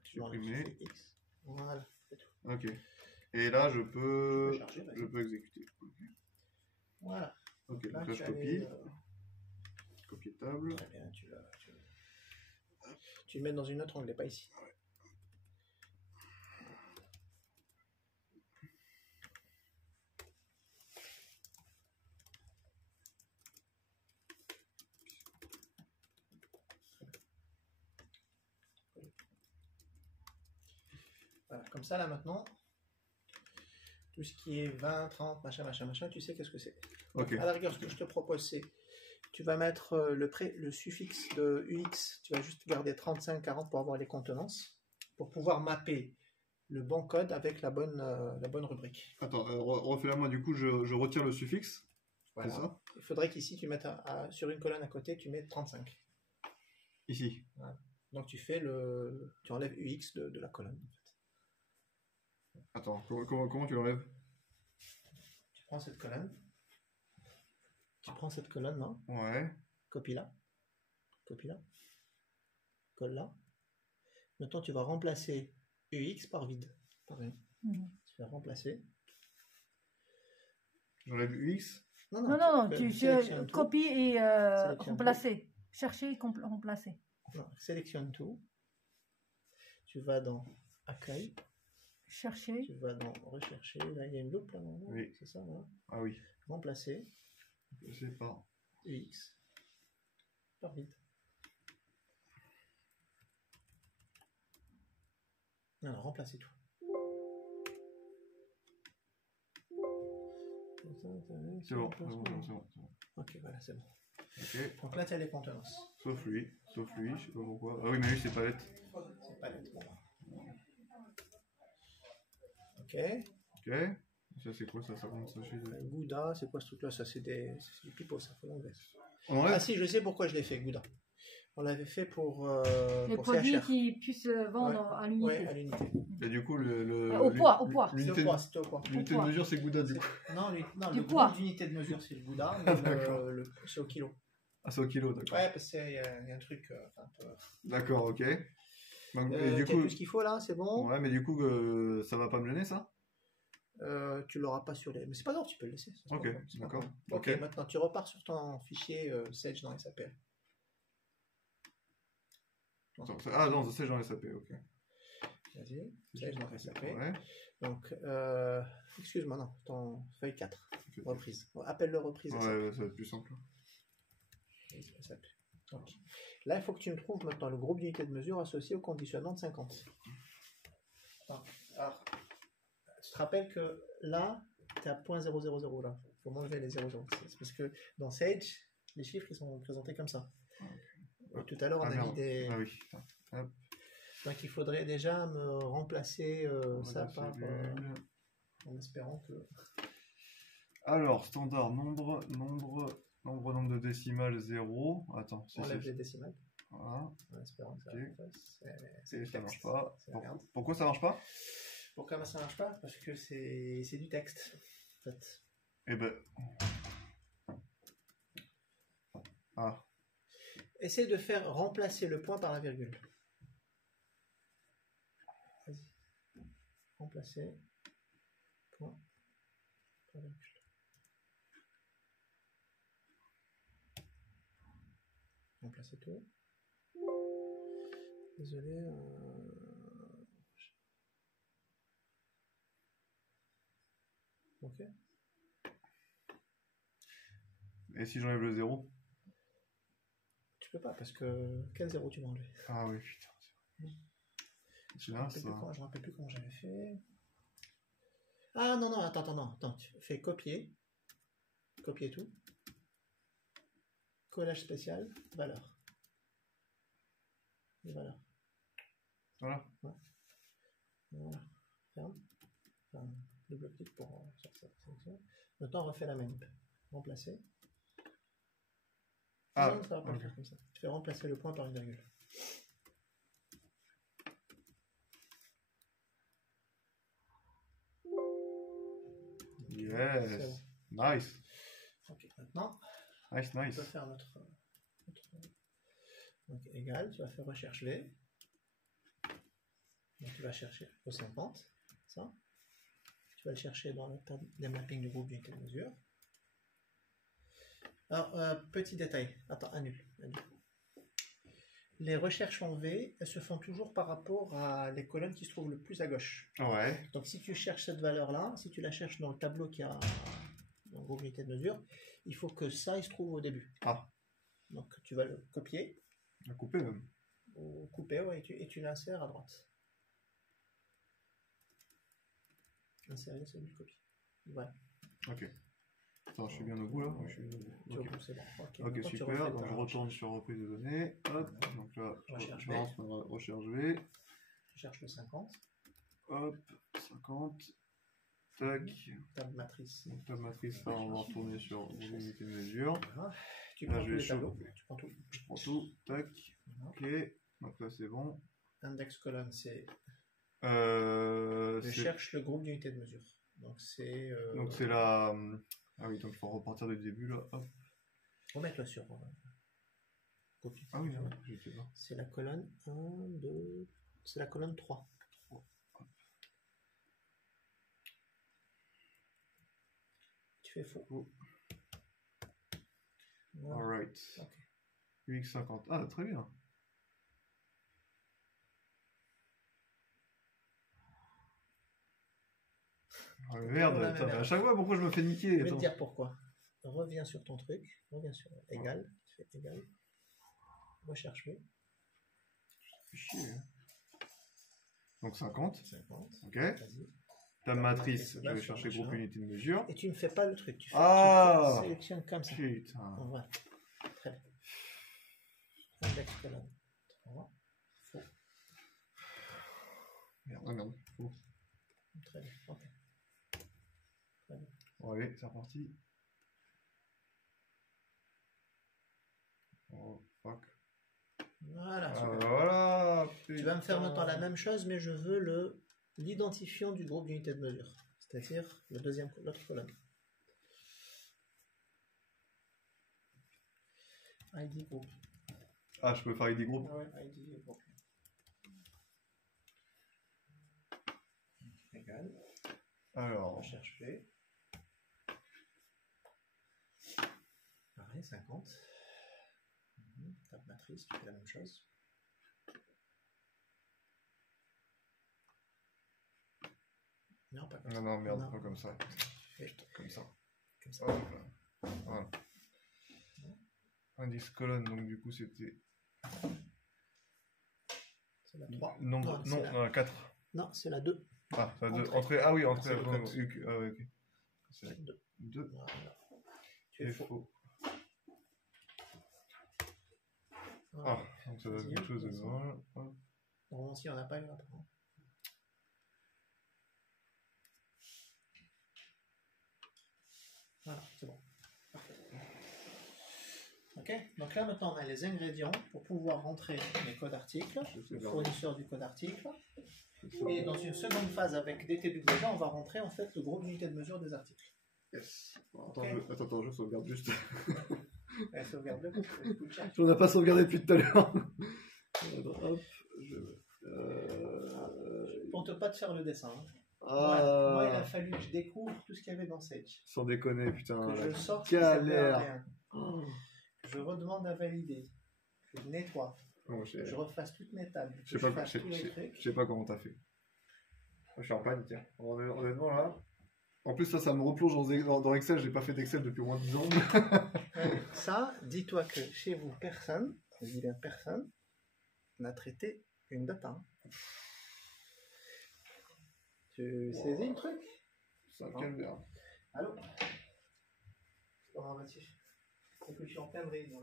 tu enlèves supprimer. le X. Voilà, c'est tout. Ok. Et là je peux Charger, vas-y. je peux exécuter. Voilà. Ok, Là, donc là tu je as copie. les, Copier table. Très bien, tu le mets dans une autre onglet, pas ici. Voilà, comme ça là maintenant, tout ce qui est 20, 30, machin, tu sais qu'est-ce que c'est. Ok. À la rigueur, ce que je te propose, c'est tu vas mettre le suffixe de UX, tu vas juste garder 35, 40 pour avoir les contenances, pour pouvoir mapper le bon code avec la bonne rubrique. Attends, refais-la moi, du coup je retire le suffixe. Voilà. C'est ça? Il faudrait qu'ici tu mettes sur une colonne à côté, tu mets 35. Ici. Voilà. Donc tu enlèves UX de la colonne. En fait. Attends, comment tu l'enlèves? Tu prends cette colonne, non? Ouais. Copie-la. Colle là. Maintenant, tu vas remplacer UX par vide. Pareil. Tu vas remplacer. J'enlève UX. Non, tu sélectionnes tout. copies et Sélectionne remplacer. Chercher et remplacer. Non, sélectionne tout. Tu vas dans Accueil. Chercher. Tu vas dans Rechercher. Là, il y a une loupe là, non? Oui. C'est ça, là. Ah oui. Remplacer C'est pas. UX par vide. Alors, remplacer tout. C'est bon. Ok, voilà, c'est bon. Ok. Donc là, tu as les contenances. Sauf lui, je sais pas pourquoi. Ah oui, mais lui c'est palette. C'est pas net. Ok. Ok. Ça c'est quoi ça? Ça compte ça chez Gouda, c'est quoi ce truc-là? Ça, c'est du pipeau, ça faut l'enlever. On enlève? Ah si, je sais pourquoi je l'ai fait, Gouda. On l'avait fait pour Les pour produits CHR. qui puissent vendre à l'unité. Ouais, à l'unité. Et du coup, Au poids. C'était au poids. L'unité de mesure c'est Gouda du coup. Non, Du le poids. groupe d'unité de mesure, c'est le Gouda, mais D'accord. c'est au kilo. Ah c'est au kilo, d'accord. Ouais, parce qu'il y a un truc un peu... D'accord, ok. Donc, et tu du as coup, tout ce qu'il faut là, c'est bon. ouais, mais du coup, ça va pas me gêner ça? Tu l'auras pas sur les... Mais c'est pas grave, tu peux le laisser. Ok, d'accord. Ok, Ok. maintenant tu repars sur ton fichier Sage dans SAP. Ah non, ça c'est dans SAP, ok. Vas-y, Sage dans SAP. Ouais. Donc, excuse-moi, non, ton feuille 4, Ok. reprise. Appelle-le reprise SAP. Ouais, ça va être plus simple. SAP. Ok. Là, il faut que tu me trouves maintenant le groupe d'unités de mesure associé au conditionnement de 50. Alors, tu te rappelles que là, tu es à .000 là. Il faut m'enlever les 0,0. C'est parce que dans Sage, les chiffres ils sont présentés comme ça. Et tout à l'heure, on a mis des... Ah oui. Hop. Donc, il faudrait déjà me remplacer ça Voilà, par... c'est nul. en espérant que... Alors, standard, nombre. Nombre de décimales 0. Attends, On enlève les décimales. Voilà. En espérant que ça Ok. fasse. Et ça marche pas. C'est la merde. Pourquoi ça marche pas? Pourquoi ça marche pas? Parce que c'est du texte. En fait. Eh ben. Ah. Essaye de faire remplacer le point par la virgule. Vas-y. Remplacer. Point. Par virgule. Remplacer tout. Désolé. Ok. Et si j'enlève le 0? Tu peux pas parce que quel 0 tu m'as enlevé? Ah oui, putain. Je me rappelle plus comment j'avais fait. Ah non, non, attends. Tu fais copier. Copier tout. Collage spécial. Valeur. Les valeurs. Voilà. Ouais. Voilà. Ferme. Enfin, double clic pour sortir la sélection. Maintenant, on refait la manip. Remplacer. Ah, non, ça va pas le ok. faire comme ça. Tu fais remplacer le point par une virgule. Yes. Nice. Ok, maintenant, Nice, on nice. peut faire notre donc égal, tu vas faire recherche V. Donc tu vas chercher au 50, ça. Tu vas le chercher dans le tab des mappings du groupe d'unité de mesure. Alors, petit détail. Attends, annule. Les recherches en V, elles se font toujours par rapport à les colonnes qui se trouvent le plus à gauche. Ouais. Donc si tu cherches cette valeur-là, si tu la cherches dans le tableau qui a dans le groupe d'unité de mesure, il faut que ça, il se trouve au début. Ah. Donc tu vas le copier, À couper même. ou couper, ouais, et tu l'insères à droite. Insérer, c'est du copie. Voilà. Ok. Attends, je suis bien au bout là. Ouais, je suis bien au bout. Tu Ok, vois, c'est bon. Ok, Ok, maintenant, tu super. refais Donc ta je retourne recherche. sur reprise de données. Hop. Donc là, Recherche je V. lance ma recherche V. Tu cherches le 50, Hop. 50. Tac. table matrice. Donc la matrice, là, on va retourner sur l'unité de mesure. Voilà. Tu Là, prends je tous vais les tableaux. chauffer. Tu prends tout. Je prends tout. Tac. Voilà. Ok. Donc là, c'est bon. Index colonne, c'est Euh, je c'est- cherche le groupe d'unité de mesure. Donc c'est donc c'est la. Ah oui, donc il faut repartir du début là. Hop. remettre-le sur copie. Ah oui, non, j'étais là. C'est la colonne 1, 2, c'est la colonne 3. Tu fais faux. Voilà. Alright. Ok. UX50. Ah, très bien. Ah, mais merde, Voilà, putain, mais à chaque fois, pourquoi je me fais niquer? Je vais te Attends. dire pourquoi. Reviens sur ton truc. Reviens sur égal. Tu fais égal. Recherche V. Fais chier, hein. Donc 50. 50. Ok. Vas-y. Ta matrice, je Là, vais sur chercher machin. groupe unité de mesure. Et tu ne fais pas le truc. Tu fais, Ah tu sélectionnes comme ça. Putain. Voilà. Très bien. Index colonne 3. Faux. Merde, ah non. Faux. Très bien. Ok. Très bien. Bon, allez, c'est reparti. Oh, fuck. Voilà. Ah, super. voilà. Tu vas me faire putain. maintenant la même chose, mais je veux l'identifiant du groupe d'unité de mesure. C'est-à-dire l'autre colonne. ID groupe. Ah, je peux faire ID group. Ah ouais, ID groupe. Égal. Alors, Recherche V. Pareil, 50. Table matrice, tu fais la même chose. Non, pas comme ça. non, merde, Non. pas comme ça. Et Comme ça. comme ça. Hop. Voilà. Indice colonne, donc du coup c'était. C'est la 3. Nombre, Non, non, c'est la... 4. non, c'est la 2. Ah, ça deux. Entrée. Entrée. Ah oui, entrée. C'est le non, code. ah ouais, ok. C'est la 2. 2. Voilà. Tu es Et faux. faux. Voilà. Ah, donc ça doit être Vas-y, quelque chose de vas-y. normal. Hop. Normalement, si on n'a pas, il y en a pas. Hein. Voilà, c'est bon. Parfait. Ok, donc là maintenant on a les ingrédients pour pouvoir rentrer les codes articles, le fournisseur du code article. Et dans une seconde phase avec DTW, on va rentrer en fait le groupe d'unités de mesure des articles. Yes. Attends, je sauvegarde juste. Elle sauvegarde le On n'a pas sauvegardé depuis tout à l'heure. Hop, On ne peut pas te faire le dessin. Hein. Ah. Moi, il a fallu que je découvre tout ce qu'il y avait dans Sage. Sans déconner, putain. Que je sorte, galère. Oh. Je redemande à valider. Je nettoie. Oh, je refasse toutes mes tables. Je sais pas comment t'as fait. Je suis en panique. Hein. Honnêtement, là. En plus, ça me replonge dans Excel. J'ai pas fait d'Excel depuis au moins 10 ans. Ça, dis-toi que chez vous, personne n'a traité une data. Hein. Tu saisis le truc? Ça me calme bien. Allô? Comment vas-tu? Je suis en pleine réunion.